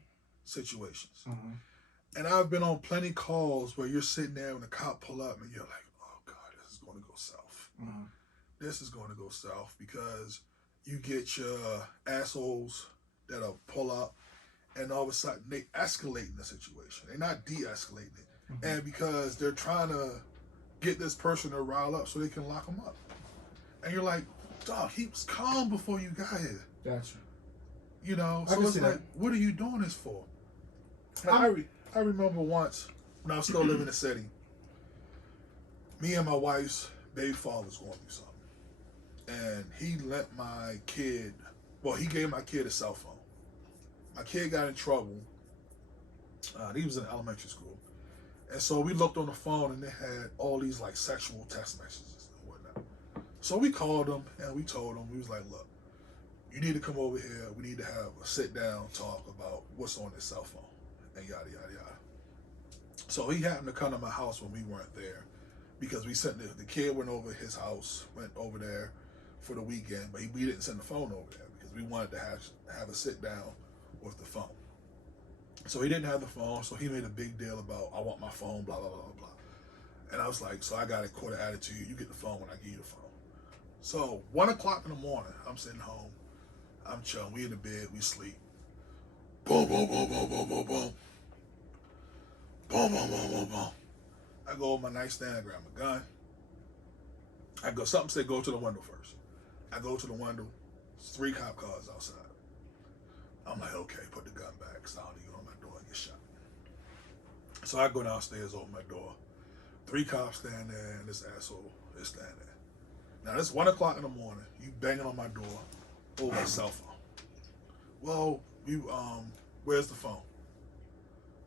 situations. Mm-hmm. And I've been on plenty calls where you're sitting there when the cop pull up and you're like, oh God, this is going to go south. Mm-hmm. This is going to go south because you get your assholes that'll pull up and all of a sudden they escalating the situation. They're not de-escalating it. Mm-hmm. And because they're trying to get this person to rile up so they can lock them up. And you're like, dog, he was calm before you got here. Gotcha. You know, so it's like, what are you doing this for? I remember once when I was still living in the city, me and my wife's baby father was going through something. And he lent my kid, he gave my kid a cell phone. My kid got in trouble. He was in elementary school. And so we looked on the phone and they had all these like sexual text messages and whatnot. So we called him and we told him, we was like, look, you need to come over here. We need to have a sit down talk about what's on this cell phone and yada, yada, yada. So he happened to come to my house when we weren't there because we sent the kid went over his house, went over there for the weekend, but we didn't send the phone over there because we wanted to have a sit down with the phone. So he didn't have the phone, so he made a big deal about, I want my phone, blah, blah, blah, blah, blah. And I was like, so I got a quarter attitude. You get the phone when I give you the phone. So 1 o'clock in the morning, I'm sitting home. I'm chilling. We in the bed. We sleep. Boom, boom, boom, boom, boom, boom, boom. Boom, boom, boom, boom, boom. I go over my nightstand. I grab my gun. I go, something said go to the window first. I go to the window. There's 3 cop cars outside. I'm like, okay, put the gun back because I don't need to go on my door and get shot. So I go downstairs, open my door. 3 cops stand there and this asshole is standing there. Now, it's 1 o'clock in the morning. You banging on my door over a cell phone. Well, where's the phone?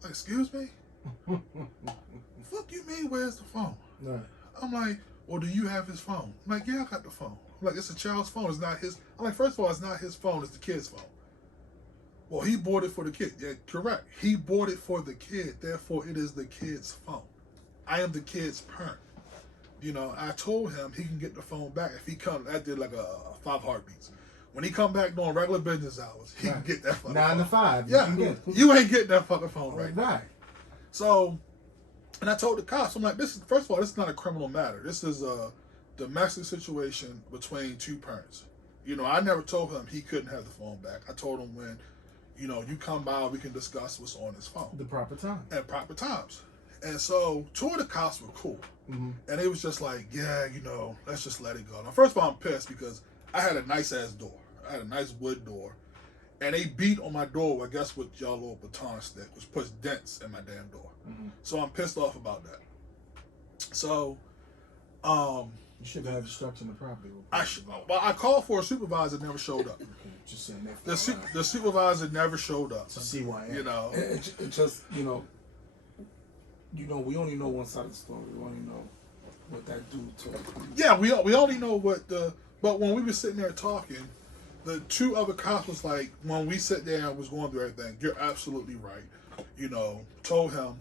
Like, excuse me? Fuck you mean, where's the phone? Right. I'm like, well, do you have his phone? I'm like, yeah, I got the phone. I'm like, it's a child's phone. It's not his. I'm like, first of all, it's not his phone. It's the kid's phone. Well, he bought it for the kid. Yeah, correct. He bought it for the kid. Therefore, it is the kid's phone. I am the kid's parent. You know, I told him he can get the phone back if he comes. I did like a 5 heartbeats. When he come back during regular business hours, he can get that fucking 9 phone. to 5. Yeah, you ain't getting that fucking phone right now. Right. So, and I told the cops, I'm like, first of all, this is not a criminal matter. This is a domestic situation between 2 parents. You know, I never told him he couldn't have the phone back. I told him when, you know, you come by, we can discuss what's on his phone. The proper time. At proper times. And so 2 of the cops were cool. Mm-hmm. And it was just like, yeah, you know, let's just let it go. Now, first of all, I'm pissed because I had a nice-ass door. I had a nice wood door. And they beat on my door, I guess, with y'all little baton stick, which puts dents in my damn door. Mm-hmm. So I'm pissed off about that. So You should have destruction of property. I called for a supervisor, never showed up. Okay, just saying that. The supervisor never showed up. To see why. You know, it just we only know one side of the story. We only know what that dude told. Yeah, we only know what the. But when we were sitting there talking, the two other cops was like, when we sat there and was going through everything, you're absolutely right. You know, told him,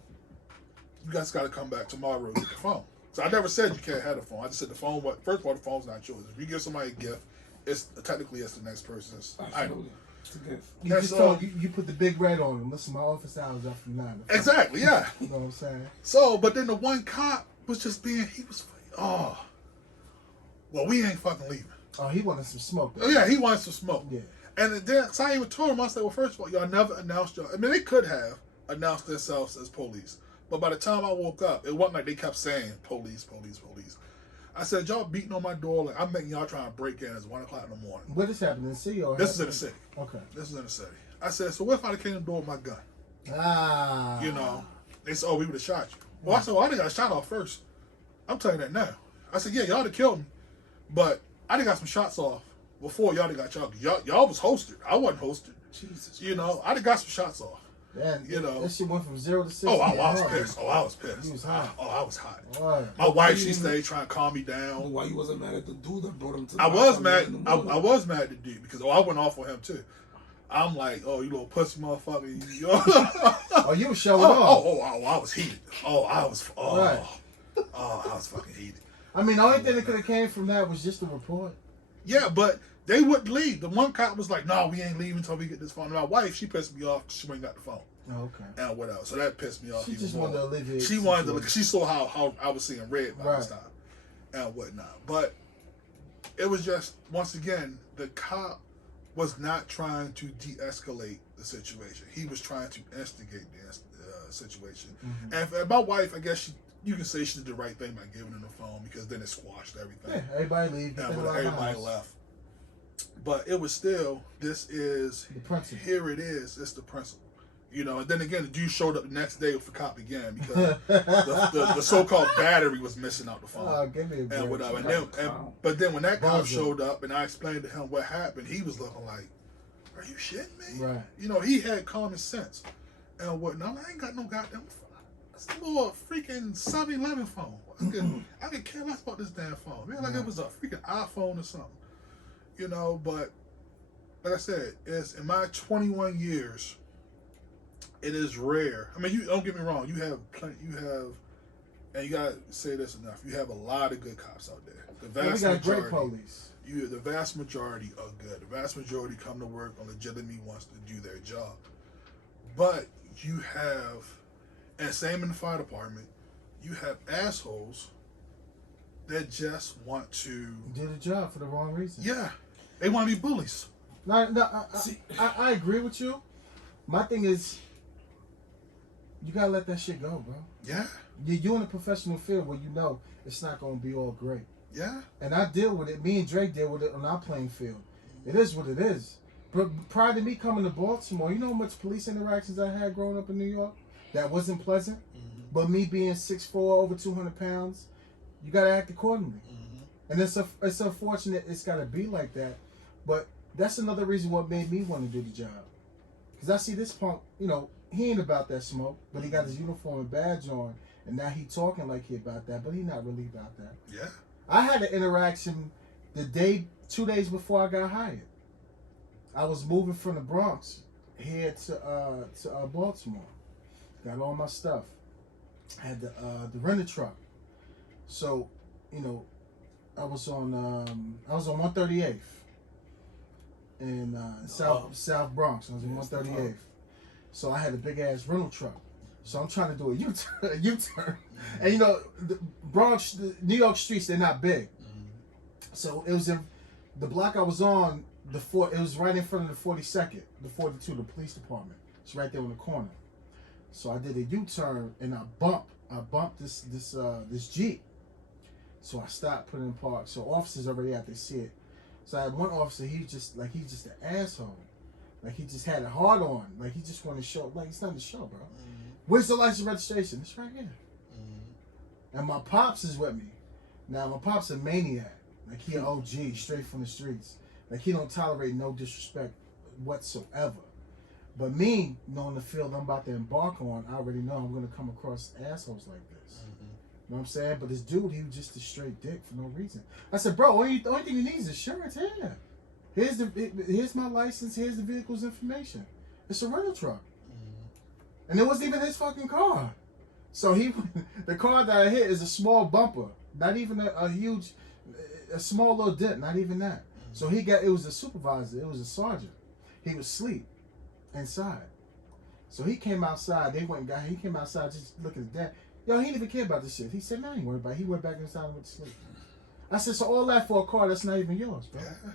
you guys got to come back tomorrow and get the phone. So I never said you can't have the phone. I just said the phone. First of all, the phone's not yours. If you give somebody a gift, it's technically the next person's item. It's a gift. You just told you put the big red on him. Listen, my office hours up from 9. Exactly, yeah. You know what I'm saying? So, but then the one cop was just well, we ain't fucking leaving. Oh, he wanted some smoke. Oh, yeah, he wanted some smoke. Yeah. And then, so I even told him, I said, well, first of all, y'all never announced y'all. I mean, they could have announced themselves as police. But by the time I woke up, it wasn't like they kept saying, police, police, police. I said, y'all beating on my door. Like, I'm making y'all trying to break in. It's 1 o'clock in the morning. What is happening in the city? Or This is in the city. Okay. This is in the city. I said, so what if I came to the door with my gun? Ah. You know, they said, oh, we would have shot you. Well, I said, well, I didn't got shot off first. I'm telling you that now. I said, yeah, y'all done killed me, but I done got some shots off before y'all done got shot. Y'all was hosted. I wasn't hosted. Jesus. You know, I done got some shots off. Man, you know, that shit went from 0 to 60. Oh, I was pissed. Oh, I was pissed. You was hot. I was hot. Right. My wife, she stayed trying to calm me down. Why you wasn't mad at the dude that brought him to the I was mad. I was mad at the dude because I went off on him too. I'm like, oh, you little pussy motherfucker. Oh, you were showing off. I was heated. I was fucking heated. I mean, the only thing that could have came from that was just a report. Yeah, but they wouldn't leave. The one cop was like, no, we ain't leaving until we get this phone. And my wife, she pissed me off because she went and got the phone. Oh, okay. And what else? So that pissed me off. She just wanted to alleviate. She wanted to look. She saw how I was seeing red by this Right. time and whatnot. But it was just, once again, the cop was not trying to de-escalate the situation. He was trying to instigate the situation. Mm-hmm. And my wife, I guess you can say she did the right thing by giving him the phone because then it squashed everything. Yeah, everybody leave. Everybody left. But it was still, this is, the principle. Here it is, it's the principle. You know, and then again, the dude showed up the next day with the cop again because the so-called battery was missing out the phone. Oh, give me a break. And whatever. But then when that cop showed up and I explained to him what happened, he was looking like, are you shitting me? Right. You know, he had common sense and whatnot. I ain't got no goddamn phone. It's a little freaking 7-Eleven phone. I could care less about this damn phone. Man, like it was a freaking iPhone or something. You know, but like I said, it's in my 21 years, it is rare. I mean, you don't get me wrong. You have plenty. And you gotta say this enough. You have a lot of good cops out there. The vast majority. Great police. The vast majority are good. The vast majority come to work and legitimately wants to do their job. But you have, and same in the fire department, you have assholes that just want to do the job for the wrong reason. Yeah, they want to be bullies. I agree with you. My thing is, you gotta let that shit go, bro. Yeah. You're in a professional field where you know it's not gonna be all great. Yeah. And I deal with it. Me and Drake deal with it on our playing field. It is what it is. But prior to me coming to Baltimore, you know how much police interactions I had growing up in New York? That wasn't pleasant. Mm-hmm. But me being 6'4", over 200 pounds, you gotta act accordingly. Mm-hmm. And it's unfortunate it's gotta be like that. But that's another reason what made me want to do the job. Because I see this punk, you know, he ain't about that smoke, but he got his uniform and badge on, and now he talking like he about that, but he not really about that. Yeah. I had an interaction 2 days before I got hired. I was moving from the Bronx here to Baltimore. Got all my stuff. I had the rental truck. So, you know, I was on 138th in South Bronx. I was on 138th. So I had a big ass rental truck. So I'm trying to do a U-turn. And you know, the Bronx, the New York streets, they're not big. So it was in the block I was on. It was right in front of the 42nd, the 42, the police department. It's right there in the corner. So I did a U-turn and I bumped this Jeep. So I stopped, put it in park. So officers already out, they see it. So I had one officer, he's just an asshole. Like he just had it hard on. Like he just wanted to show. Like it's nothing to show, bro. Where's the license registration? It's right here. And my pops is with me. Now, my pop's a maniac. Like, he an OG, straight from the streets. Like, he don't tolerate no disrespect whatsoever. But me, knowing the field I'm about to embark on, I already know I'm going to come across assholes like this. Mm-hmm. You know what I'm saying? But this dude, he was just a straight dick for no reason. I said, bro, the only thing you need is insurance. Here. Here's my license. Here's the vehicle's information. It's a rental truck. And it wasn't even his fucking car. So the car that I hit is a small bumper. Not even a huge, a small little dent. Not even that. So it was a supervisor. It was a sergeant. He was asleep inside. So he came outside. He came outside just looking at that. Yo, he didn't even care about this shit. He said, man, I ain't worried about it. He went back inside and went to sleep. I said, so all that for a car that's not even yours, bro. Yeah.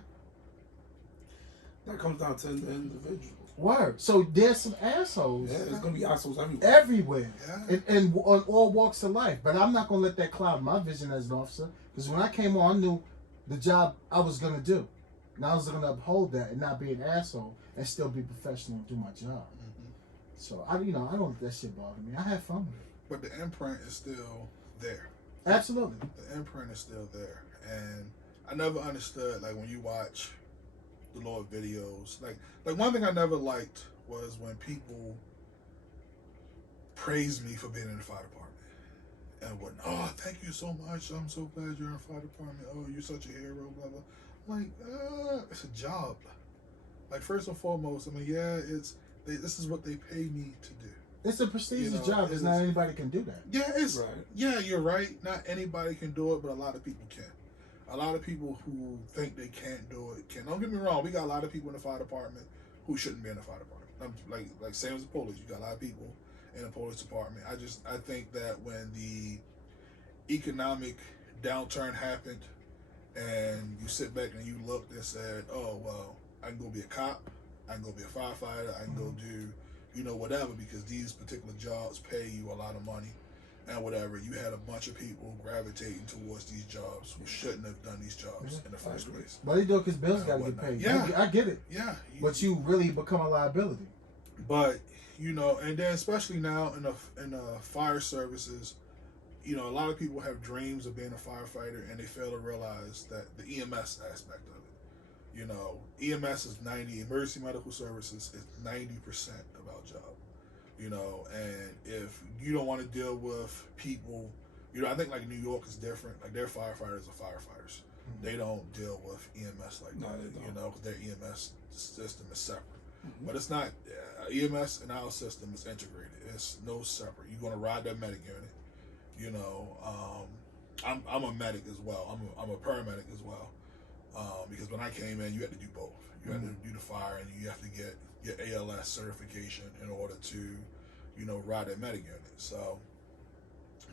That comes down to the individual. Word. So there's some assholes. Yeah, there's gonna be assholes everywhere. Everywhere. Yeah. And on all walks of life. But I'm not gonna let that cloud my vision as an officer. Because when I came on, I knew the job I was gonna do. And I was gonna uphold that and not be an asshole and still be professional and do my job. Mm-hmm. So I don't let that shit bother me. I have fun with it. But the imprint is still there. Absolutely. The imprint is still there. And I never understood, like, when you watch the Lord videos, like one thing I never liked was when people praised me for being in the fire department and whatnot. Oh, thank you so much. I'm so glad you're in the fire department. Oh, you're such a hero, blah, blah. Like, it's a job. Like, first and foremost, I mean, yeah, this is what they pay me to do. It's a prestigious You know, job because not anybody can do that. Yeah, it's Right. yeah, you're right. Not anybody can do it, but a lot of people can. A lot of people who think they can't do it can. Don't get me wrong. We got a lot of people in the fire department who shouldn't be in the fire department. Like same as the police. You got a lot of people in the police department. I think that when the economic downturn happened, and you sit back and you looked and said, "Oh well, I can go be a cop. I can go be a firefighter. I can go do, whatever, because these particular jobs pay you a lot of money." And whatever, you had a bunch of people gravitating towards these jobs who shouldn't have done these jobs in the first place. But they do it because bills got to get paid. Yeah. I get it. Yeah, But you really become a liability. But and then especially now in the fire services, a lot of people have dreams of being a firefighter, and they fail to realize that the EMS aspect of it. EMS is 90. Emergency medical services is 90% of our job. And if you don't want to deal with people, I think like New York is different. Like their firefighters are firefighters. Mm-hmm. They don't deal with EMS like that, because their EMS system is separate. Mm-hmm. But it's not, EMS in our system is integrated. It's no separate. You're going to ride that medic unit. I'm a medic as well. I'm a paramedic as well. Because when I came in, you had to do both. You had to do the fire, and you have to get your ALS certification in order to, ride that medic unit. So,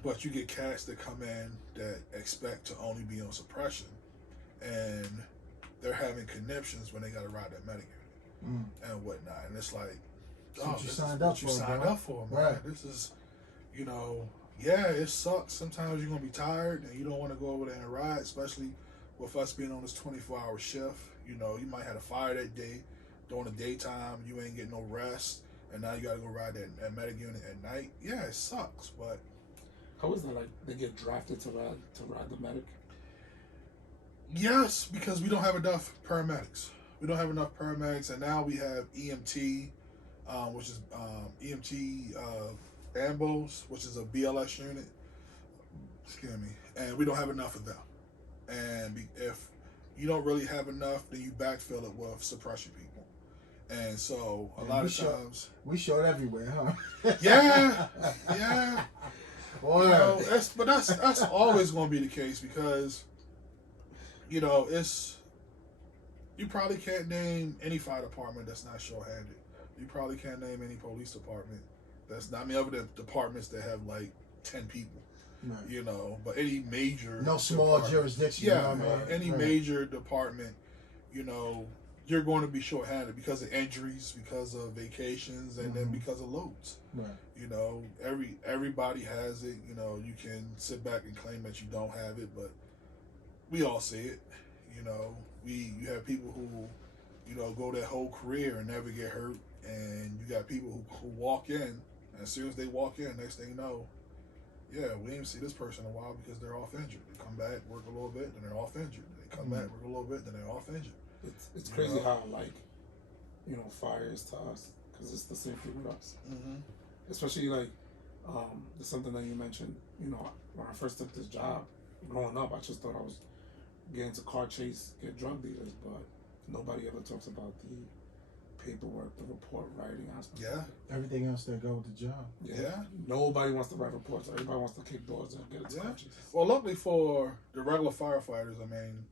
but you get cats that come in that expect to only be on suppression, and they're having conniptions when they got to ride that medic unit and whatnot. And it's like, That's what you this signed is up what you for, signed bro. up for, man. Right. This is, yeah, it sucks. Sometimes you're gonna be tired and you don't want to go over there and ride, especially with us being on this 24-hour shift. You might have a fire that day during the daytime, you ain't getting no rest, and now you gotta go ride that medic unit at night. Yeah, it sucks, but How is that? Like they get drafted to ride the medic? yes, because we don't have enough paramedics. We don't have enough paramedics, and now we have EMT, which is EMT AMBOs, which is a BLS unit. Excuse me, and we don't have enough of them. And if you don't really have enough, then you backfill it with suppression people. And so a lot of times we showed everywhere, huh? yeah. Wow. That's always going to be the case, because it's, you probably can't name any fire department that's not short-handed. You probably can't name any police department that's not. I mean, other than departments that have like 10 people. Right. But any major small jurisdiction. Yeah, any major department, you're going to be short-handed because of injuries, because of vacations, and then because of loads. Right. Everybody has it. You can sit back and claim that you don't have it, but we all see it. You have people who, go their whole career and never get hurt, and you got people who walk in, and as soon as they walk in, next thing you know, yeah, we didn't see this person in a while because they're off injured. They come back, work a little bit, then they're off injured. They come back, work a little bit, then they're off injured. It's crazy how like, fire is to us because it's the same thing with us. Mm-hmm. Especially like, there's something that you mentioned. When I first took this job, growing up, I just thought I was getting to car chase, get drug dealers, but nobody ever talks about the paperwork, the report writing aspect. Yeah. Everything else that go with the job. Yeah. Nobody wants to write reports. Everybody wants to kick doors and get a car chase. Well, luckily for the regular firefighters, I mean,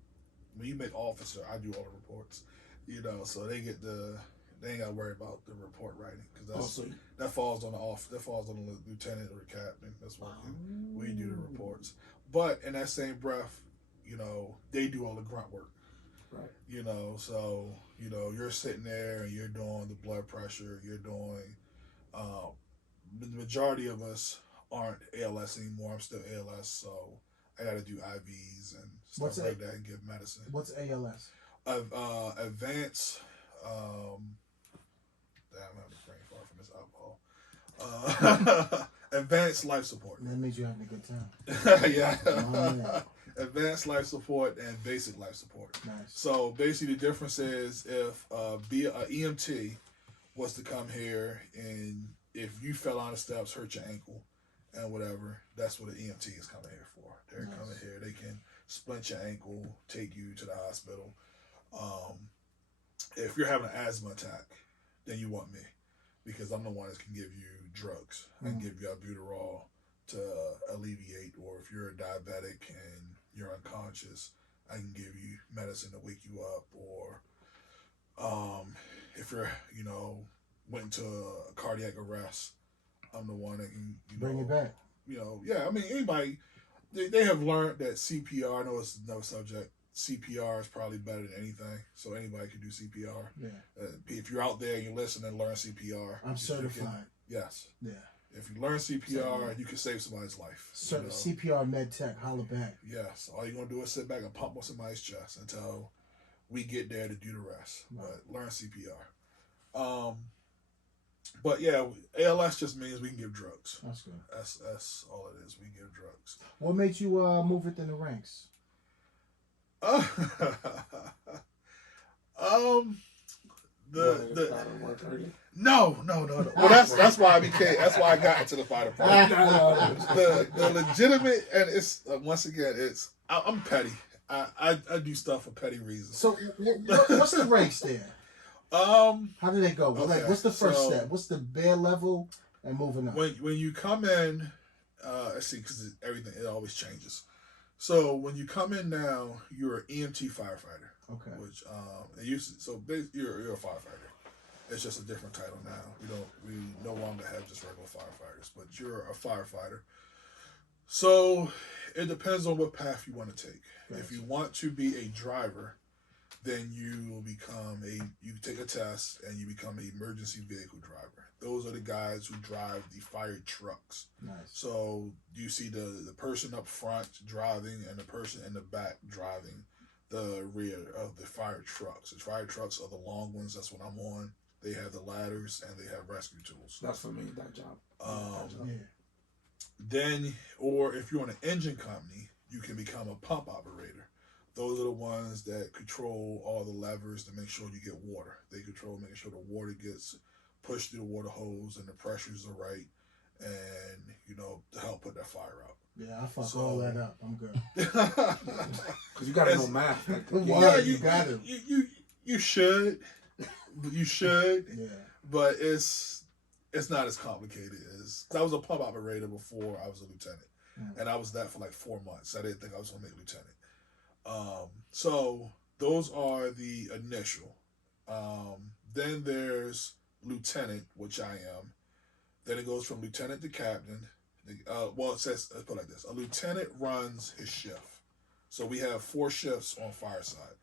when you make officer, I do all the reports. So they ain't got to worry about the report writing because that falls on the lieutenant or the captain. That's what we do the reports. But in that same breath, they do all the grunt work. Right. So you're sitting there and you're doing the blood pressure. You're doing. The majority of us aren't ALS anymore. I'm still ALS, so I got to do IVs and stuff like that and give medicine. What's ALS? Advanced. Damn, I'm having a brain fart from this alcohol. Advanced life support. That means you're having a good time. Yeah. Oh, Advanced life support and basic life support. nice. So basically, the difference is if a EMT was to come here and if you fell on the steps, hurt your ankle, and whatever, that's what an EMT is coming here for. They're coming here. They can splint your ankle, take you to the hospital. If you're having an asthma attack, then you want me because I'm the one that can give you drugs. I can give you albuterol to alleviate, or if you're a diabetic and you're unconscious, I can give you medicine to wake you up, or if you're, went into a cardiac arrest, I'm the one that can, Bring it back. Yeah, I mean, anybody, they have learned that CPR, I know it's another subject, CPR is probably better than anything, so anybody can do CPR. Yeah. If you're out there and you listen and learn CPR. I'm certified. Yes. Yeah. If you learn CPR, you can save somebody's life. CPR med tech, holla back. Yes. All you're going to do is sit back and pump on somebody's chest until we get there to do the rest. Right. But learn CPR. But yeah, ALS just means we can give drugs. That's good. That's all it is. We give drugs. What made you move within the ranks? No. Well, that's why I got into the fire department. The legitimate, and it's once again, I'm petty. I do stuff for petty reasons. So what's the ranks there? How do they go? Okay, What's the first step? What's the bare level and moving up? When you come in, let's see, because everything, it always changes. So when you come in now, you're an EMT firefighter. Okay. Which you're a firefighter. It's just a different title now. We no longer have just regular firefighters, but you're a firefighter. So it depends on what path you want to take. Gotcha. If you want to be a driver, then you take a test and you become an emergency vehicle driver. Those are the guys who drive the fire trucks. Nice. So you see the person up front driving and the person in the back driving the rear of the fire trucks. The fire trucks are the long ones. That's what I'm on. They have the ladders and they have rescue tools. That's for me, that job. Yeah. Then, or if you're on an engine company, you can become a pump operator. Those are the ones that control all the levers to make sure you get water. They control making sure the water gets pushed through the water hose and the pressures are right, and to help put that fire out. Yeah, I fuck all that up. I'm good. Because you gotta know math. You got to. You should. You should. Yeah. But it's not as complicated as. I was a pump operator before I was a lieutenant, and I was that for like 4 months. I didn't think I was gonna make lieutenant. So those are the initial. Then there's lieutenant, which I am. Then it goes from lieutenant to captain. It says, let's put it like this. A lieutenant runs his shift. So we have 4 shifts on fireside.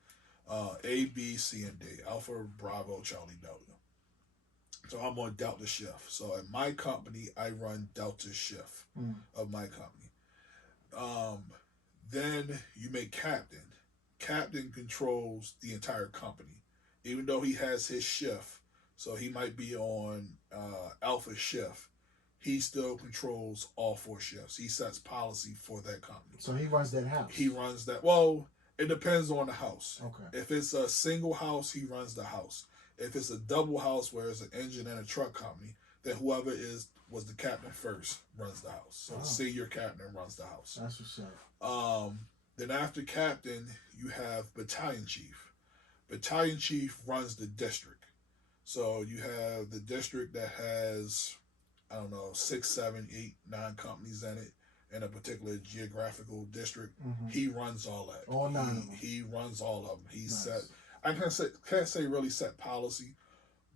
A, B, C, and D. Alpha, Bravo, Charlie, Delta. So I'm on Delta shift. So at my company, I run Delta shift of my company. Then you make captain. Captain controls the entire company. Even though he has his shift, so he might be on Alpha shift, he still controls all 4 shifts. He sets policy for that company. So he runs that house. He runs that. Well, it depends on the house. Okay. If it's a single house, he runs the house. If it's a double house where it's an engine and a truck company, then whoever was the captain first runs the house. So the senior captain runs the house. That's what's up. Then after captain, you have battalion chief. Battalion chief runs the district. So you have the district that has, I don't know, 6, 7, 8, 9 companies in it in a particular geographical district. Mm-hmm. He runs all that. All 9 of them. He runs all of them. He's Nice. set. I can't say really set policy,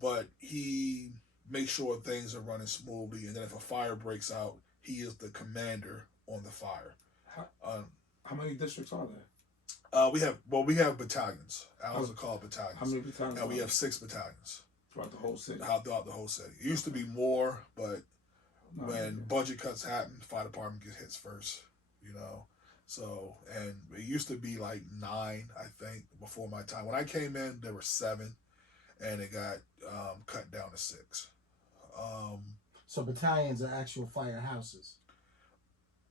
but he makes sure things are running smoothly. And then if a fire breaks out, he is the commander on the fire. How many districts are there? We have battalions. Ours are called battalions. How many battalions? And we have 6 battalions throughout the whole city. Throughout the whole city. It used to be more, but No, when budget cuts happen, the fire department gets hits first. You know, so and it used to be like 9, I think, before my time. When I came in, there were 7, and it got cut down to 6. So battalions are actual firehouses.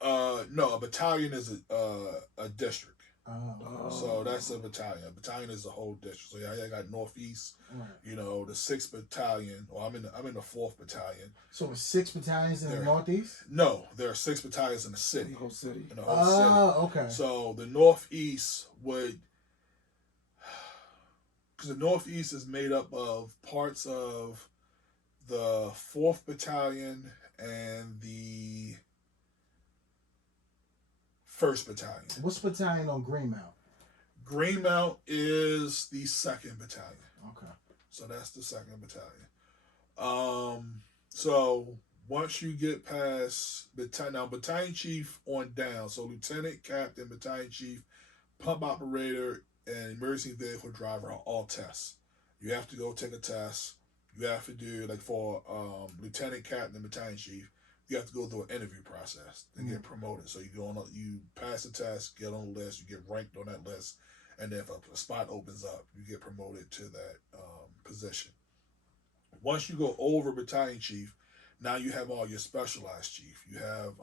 No, a battalion is a district. Oh. So that's a battalion. A battalion is the whole district. So yeah, I got Northeast. Right. You know, the 6th battalion. Or I'm in the 4th battalion. So it's 6 battalions in the Northeast? No, there are 6 battalions in the city. The whole city. In the whole city. Okay. So the Northeast would, because the Northeast is made up of parts of the 4th battalion and the 1st battalion. What's battalion on Greenmount? Greenmount is the 2nd battalion. Okay. So that's the 2nd battalion. So once you get past battalion chief on down, so lieutenant, captain, battalion chief, pump operator, and emergency vehicle driver are all tests. You have to go take a test. You have to do, like for lieutenant, captain, and battalion chief, you have to go through an interview process to get promoted. So you pass the test, get on the list, you get ranked on that list, and then if a spot opens up, you get promoted to that position. Once you go over battalion chief, now you have all your specialized chief. You have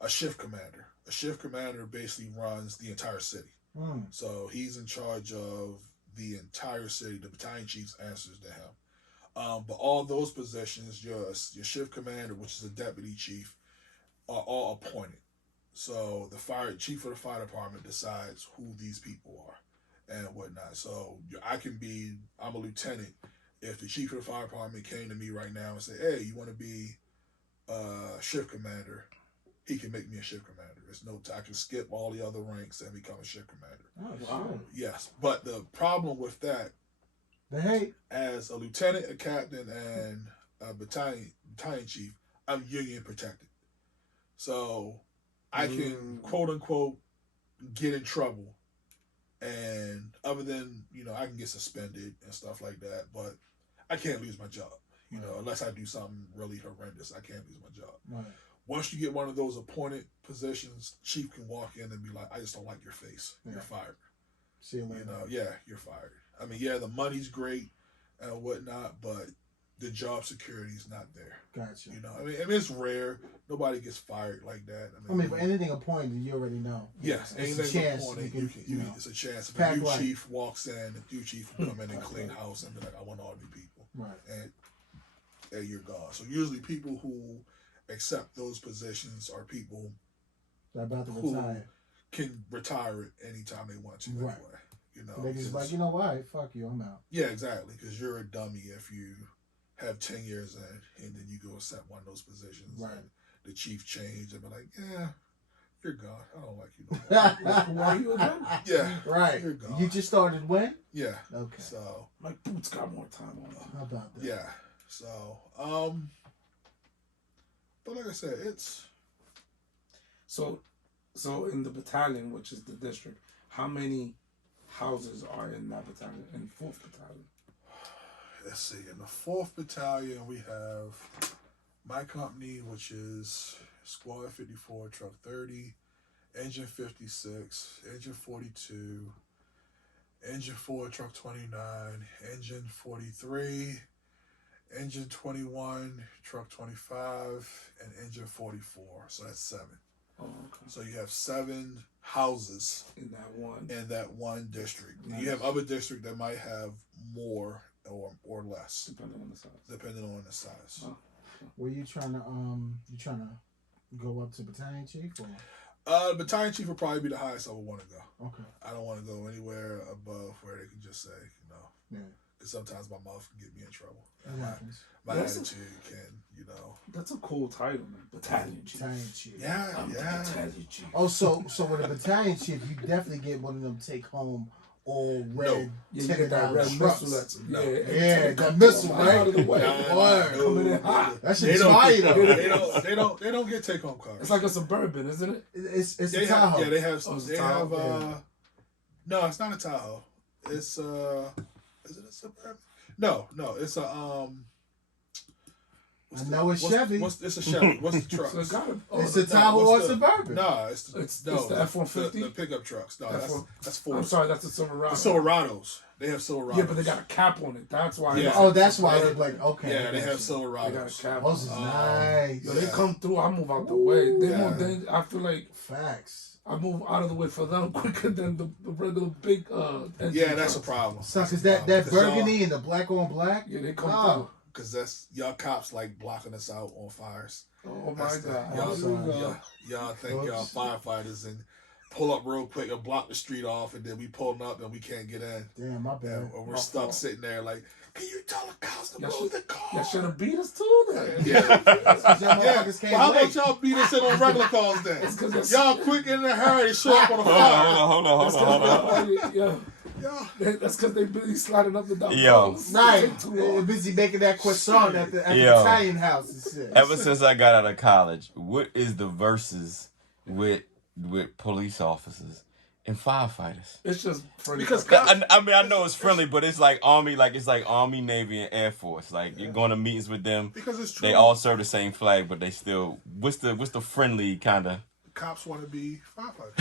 a shift commander. A shift commander basically runs the entire city. So he's in charge of the entire city. The battalion chief answers to him. But all those positions, your shift commander, which is a deputy chief, are all appointed. So the chief of the fire department decides who these people are and whatnot. So I'm a lieutenant. If the chief of the fire department came to me right now and said, "Hey, you want to be a shift commander?" He can make me a shift commander. I can skip all the other ranks and become a shift commander. Oh, Wow. shit. Yes, but the problem with that, The hate. as a lieutenant, a captain, and a battalion chief, I'm union protected. So I can, quote unquote, get in trouble. And other than, I can get suspended and stuff like that, but I can't lose my job. Unless I do something really horrendous, I can't lose my job. Right. Once you get one of those appointed positions, chief can walk in and be like, "I just don't like your face. You're fired." See you later. You're fired. I mean, the money's great and whatnot, but the job security is not there. Gotcha. It's rare. Nobody gets fired like that. For anything appointed, you already know. Yes, it's anything a chance. appointed, it's a chance. If a Pack new light. chief walks in, the new chief will come in and clean house and be like, "I want all new people." Right. And you're gone. So usually people who accept those positions are people They're about to who retire. can retire at any time they want to Right. anyway. They just like, what? Fuck you, I'm out. Yeah, exactly. Because you're a dummy if you have 10 years in and then you go accept one of those positions. Right. And the chief changed and be like, "Yeah, you're gone. I don't like you no more." Why are you again? Yeah. Right. You're gone. You just started when? Yeah. Okay. So, My boots got more time on them. How about that? yeah. So, but like I said, it's... So in the battalion, which is the district, how many houses are in that battalion? In 4th battalion? Let's see. In the 4th battalion, we have my company, which is Squad 54, Truck 30, Engine 56, Engine 42, Engine 4, Truck 29, Engine 43, engine 21, truck 25, and engine 44. So that's 7. Oh, okay. So you have 7 houses In that one district. Nice. You have other districts that might have more or less, depending on the size. depending on the size. Oh. Were you trying to go up to battalion chief or? Battalion chief would probably be the highest I would want to go. Okay. I don't want to go anywhere above where they can just say, Yeah. Because sometimes my mouth can get me in trouble. That happens. My That's attitude can, That's a cool title, man. Battalion chief. Battalion chief. Yeah, I'm the yeah. battalion chief. Oh, so with a battalion chief, you definitely get one of them take home all red. Yeah, you get that red trucks. missile. That's No. Yeah, that missile, right? Out of the way. Word. Coming in hot. That They shit's don't, fire though. they don't get take home cars. It's like a Suburban, isn't it? It's They a Tahoe. have, yeah, they have. Oh, it's a they Tahoe? have. No, it's not a Tahoe. It's is it a Suburban? No, it's a I know it's Chevy. It's a Chevy. What's the truck? So it gotta, It's a Tahoe or what's the- Suburban. No, it's the F-150? The pickup trucks. No, F1 that's Ford. I'm sorry, that's a Silverado. The Silverados. They have Silverados. Yeah, but they got a cap on it. That's why. Yeah. Oh, that's why they're like, okay. Yeah, they have They got a Silverados. cap. Those is nice. Yo, they Yeah. come through. I move out the way. They Yeah. move. They, I feel like Facts. I move out of the way for them quicker than the regular big. Engine Yeah, that's a trucks. problem. So, cause that burgundy and the black on black. Yeah, they come Oh. Because that's y'all cops like blocking us out on fires. through. Oh my That's the- god. Y'all, Here we go. y'all think y'all Oops. firefighters and pull up real quick and block the street off, and then we pulling up and we can't get in. Damn, my Yeah, bad. or we're My stuck fault. sitting there like, can you tell the cops to Y'all move the car? Y'all should have beat us too then. Yeah. Y'all Yeah. motherfuckers came Well, how late. about y'all beat us in on regular calls then? It's 'cause it's- Y'all quick in a hurry to show up on a Hold fire. on. Yeah, Yeah. that's because they busy sliding up the dumb Yo. roads. Right. Take too long. They're busy making that croissant at the Yo. Italian house and shit. Ever since I got out of college, what is the verses with police officers and firefighters? It's just friendly. Because I mean, I know it's friendly, but it's like Army, Army, Navy, and Air Force. Like you're going to meetings with them. Because it's true. They all serve the same flag, but they still. What's the friendly kind of? Cops want to be firefighters.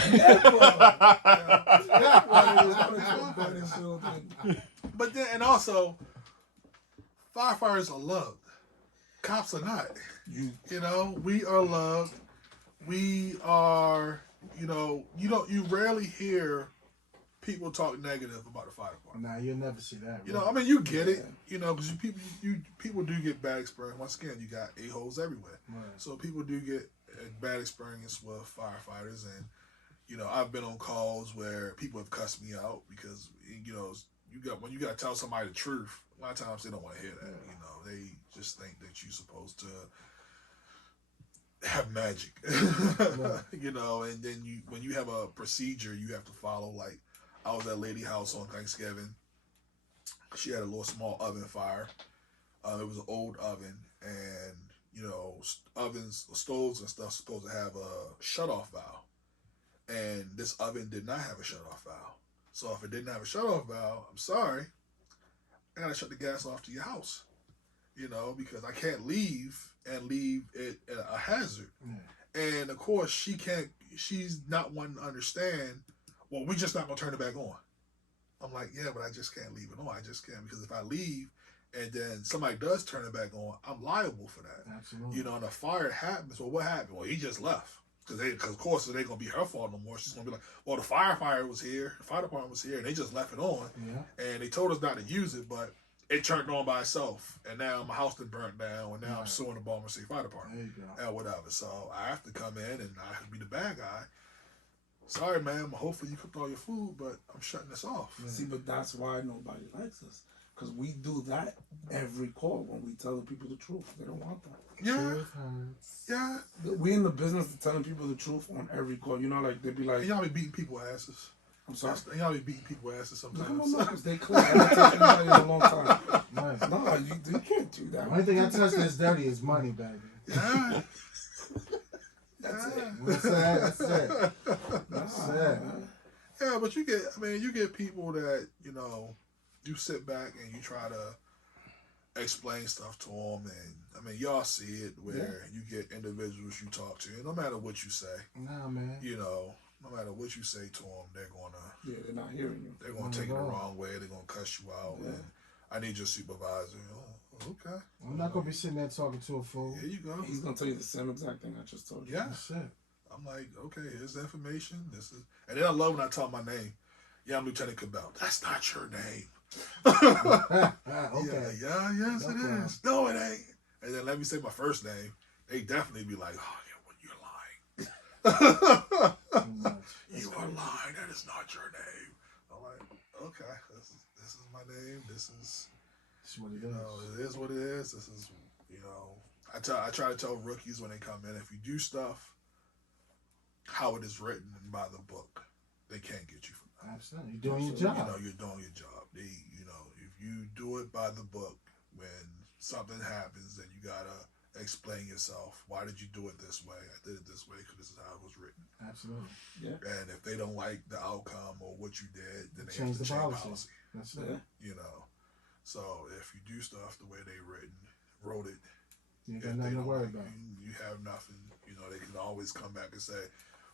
But then, and also, firefighters are loved. Cops are not. You know, we are loved. We are, you rarely hear people talk negative about the fire department. Nah, you'll never see that. You know, I mean, you get it, because people do get bad experience. Once again, you got a-holes everywhere. Right. So people do get a bad experience with firefighters, and I've been on calls where people have cussed me out because when you got to tell somebody the truth, a lot of times they don't want to hear that. They just think that you're supposed to have magic, and then when you have a procedure you have to follow. Like I was at Lady House on Thanksgiving. She had a little small oven fire. It was an old oven, and stoves and stuff supposed to have a shutoff valve, and this oven did not have a shutoff valve. So if it didn't have a shutoff valve, I'm sorry, I gotta shut the gas off to your house, because I can't leave it a hazard. And of course she's not wanting to understand, well, we're just not gonna turn it back on. I'm like, yeah, but I just can't leave it on. I just can't, because if I leave and then somebody does turn it back on, I'm liable for that. Absolutely. And a fire happens. Well, what happened? Well, he just left. Because of course it ain't gonna be her fault no more. She's gonna be like, well, the firefighter was here, the fire department was here, and they just left it on. Yeah. And they told us not to use it, but it turned on by itself. And now my house done burnt down, and now I'm suing the Baltimore City Fire Department. There you go. And whatever. So I have to come in and I have to be the bad guy. Sorry, ma'am. Hopefully you cooked all your food, but I'm shutting this off. See, but that's why nobody likes us. Because we do that every call when we tell the people the truth. They don't want that. Yeah. Truth hurts. Yeah. We in the business of telling people the truth on every call. They'd be like, And y'all be beating people asses. I'm sorry. And y'all be beating people asses No, sometimes. because they clean. I haven't touched anybody in a long time. Right. No, you can't do that. The only thing I touch that's dirty is money, baby. Yeah. That's it. That's it. That's it. That's it. Yeah, but you get people that, you sit back and you try to explain stuff to them, and y'all see it where you get individuals you talk to, and no matter what you say, Nah, man. no matter what you say to them, they're They're not hearing you. gonna take it the wrong way. They're gonna cuss you out, and I need your supervisor. Okay. I'm not gonna be sitting there talking to a fool. Here you go. He's gonna tell you the same exact thing I just told you. Yeah. That's it. I'm like, okay, here's the information. This is, and then I love when I tell my name. Yeah, I'm Lieutenant Cabell. That's not your name. Okay. Yeah, yes, No it problem. is. No, it ain't. And then let me say my first name. They definitely be like, oh, yeah, well, you're lying. Too much. You are lying. That is not your name. I'm like, okay, this is my name. This is, That's what it you is. know, it is what it is. This is, you know, I try to tell rookies when they come in, if you do stuff how it is written and by the book, they can't get you from that. Absolutely. You're doing your job. You know, you're doing your job. You know, if you do it by the book, when something happens, then you gotta explain yourself. Why did you do it this way? I did it this way because this is how it was written. Absolutely. Yeah. And if they don't like the outcome or what you did, then they Change have to the change policy. policy. That's it. Yeah. You know, so if you do stuff the way they wrote it, You if got they nothing to don't worry like about. you have nothing. You know, they can always come back and say,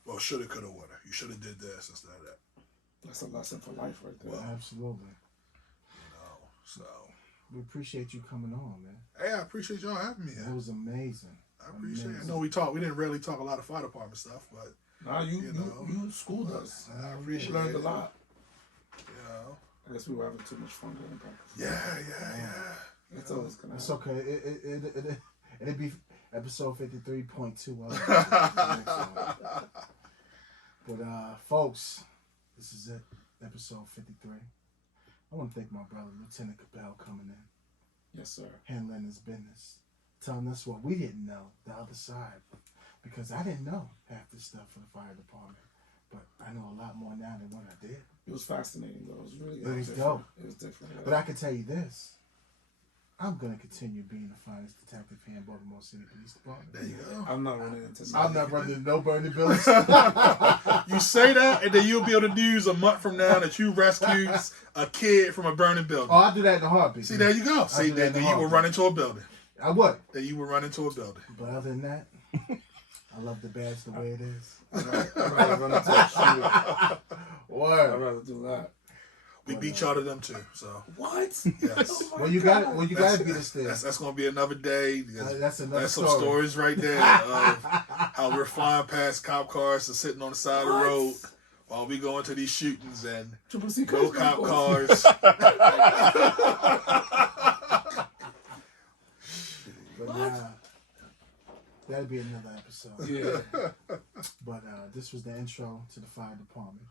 "Well, shoulda, coulda, woulda. You should have did this instead of that." That's a lesson for life right there. Well, Absolutely. You know, so We appreciate you coming on, man. hey, I appreciate y'all having me. That was amazing. I appreciate it. I amazing. know we didn't really talk a lot of fire department stuff, but Nah, you You know. you schooled us. I We appreciate learned a it. lot. You know, I guess we were having too much fun doing practice. yeah. It's always gonna It's happen. okay. It'd be episode 53.2. But folks, this is it. Episode 53. I want to thank my brother, Lieutenant Cabell, coming in, Yes, sir. handling his business, telling us what we didn't know, the other side. Because I didn't know half this stuff for the fire department. But I know a lot more now than what I did. It was fascinating though. It was really It was different. dope. It was different. But I can tell you this. I'm going to continue being the finest detective here in Baltimore City Police Department. There you go. I'm not running into I'm not running no burning buildings. You say that, and then you'll be able to use a month from now that you rescued a kid from a burning building. Oh, I'll do that in a heartbeat. See, there you go. See, do that in then a you will heartbeat. run into a building. I would. Then you will run into a building. But other than that, I love the badge the way it is. I'd rather run into a shooter. I'd Word. rather do that. We beat y'all to them too. So What? yes, Well, you got it. Well, you got to be the still. that's gonna be another day. That's another That's some story. stories right there of how we're flying past cop cars and sitting on the side of the road while we go into these shootings and Triple C no cop cars. But nah, that'll be another episode. Yeah. But this was the intro to the fire department.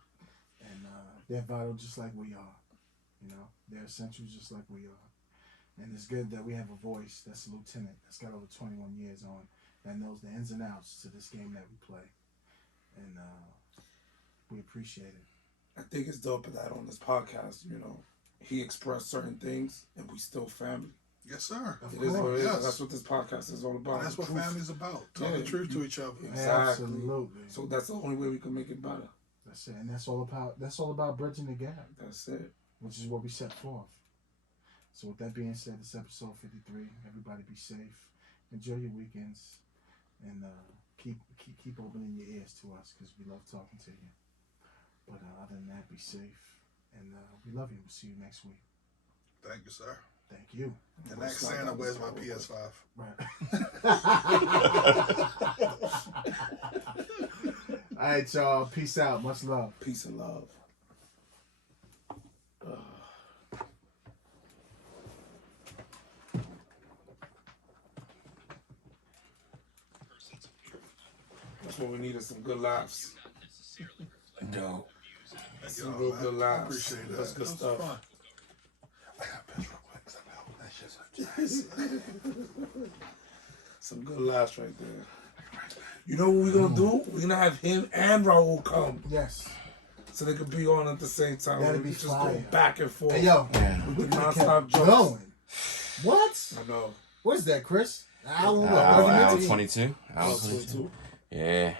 And they're vital just like we are. You know, they're essential just like we are. And it's good that we have a voice that's a lieutenant that's got over 21 years on that knows the ins and outs to this game that we play. And we appreciate it. I think it's dope that on this podcast, you know, he expressed certain things and we still family. Yes, sir. Of It is what it is. Yes. That's what this podcast is all about. That's what Truth. family's about. Telling Yeah, the truth you- to each other. Exactly. Absolutely. So that's the only way we can make it better. That's it. And that's all about bridging the gap, That's it. which is what we set forth. So with that being said, this episode 53. Everybody be safe. Enjoy your weekends. And keep opening your ears to us because we love talking to you. But other than that, be safe. And we love you. We'll see you next week. Thank you, sir. Thank you. And next Santa, where's my PS5? Right. All right, y'all. Peace out. Much love. Peace and love. That's what we need is some good laughs. Yo. Thank Some y'all, real man. good laughs. Appreciate that. That's good That was stuff. fun. I got pissed real quick 'cause I know that shit's Some good laughs right there. You know what we're gonna do? We're gonna have him and Raul come Yes. so they could be on at the same time. That'd we be could just fire. go back and forth. Hey, yo. Yeah. We We could could have non-stop kept jokes. going. What? I know. What is that, Chris? Hour, what, 30 Hour minutes? 22. Hour Hour 22. 22. Yeah.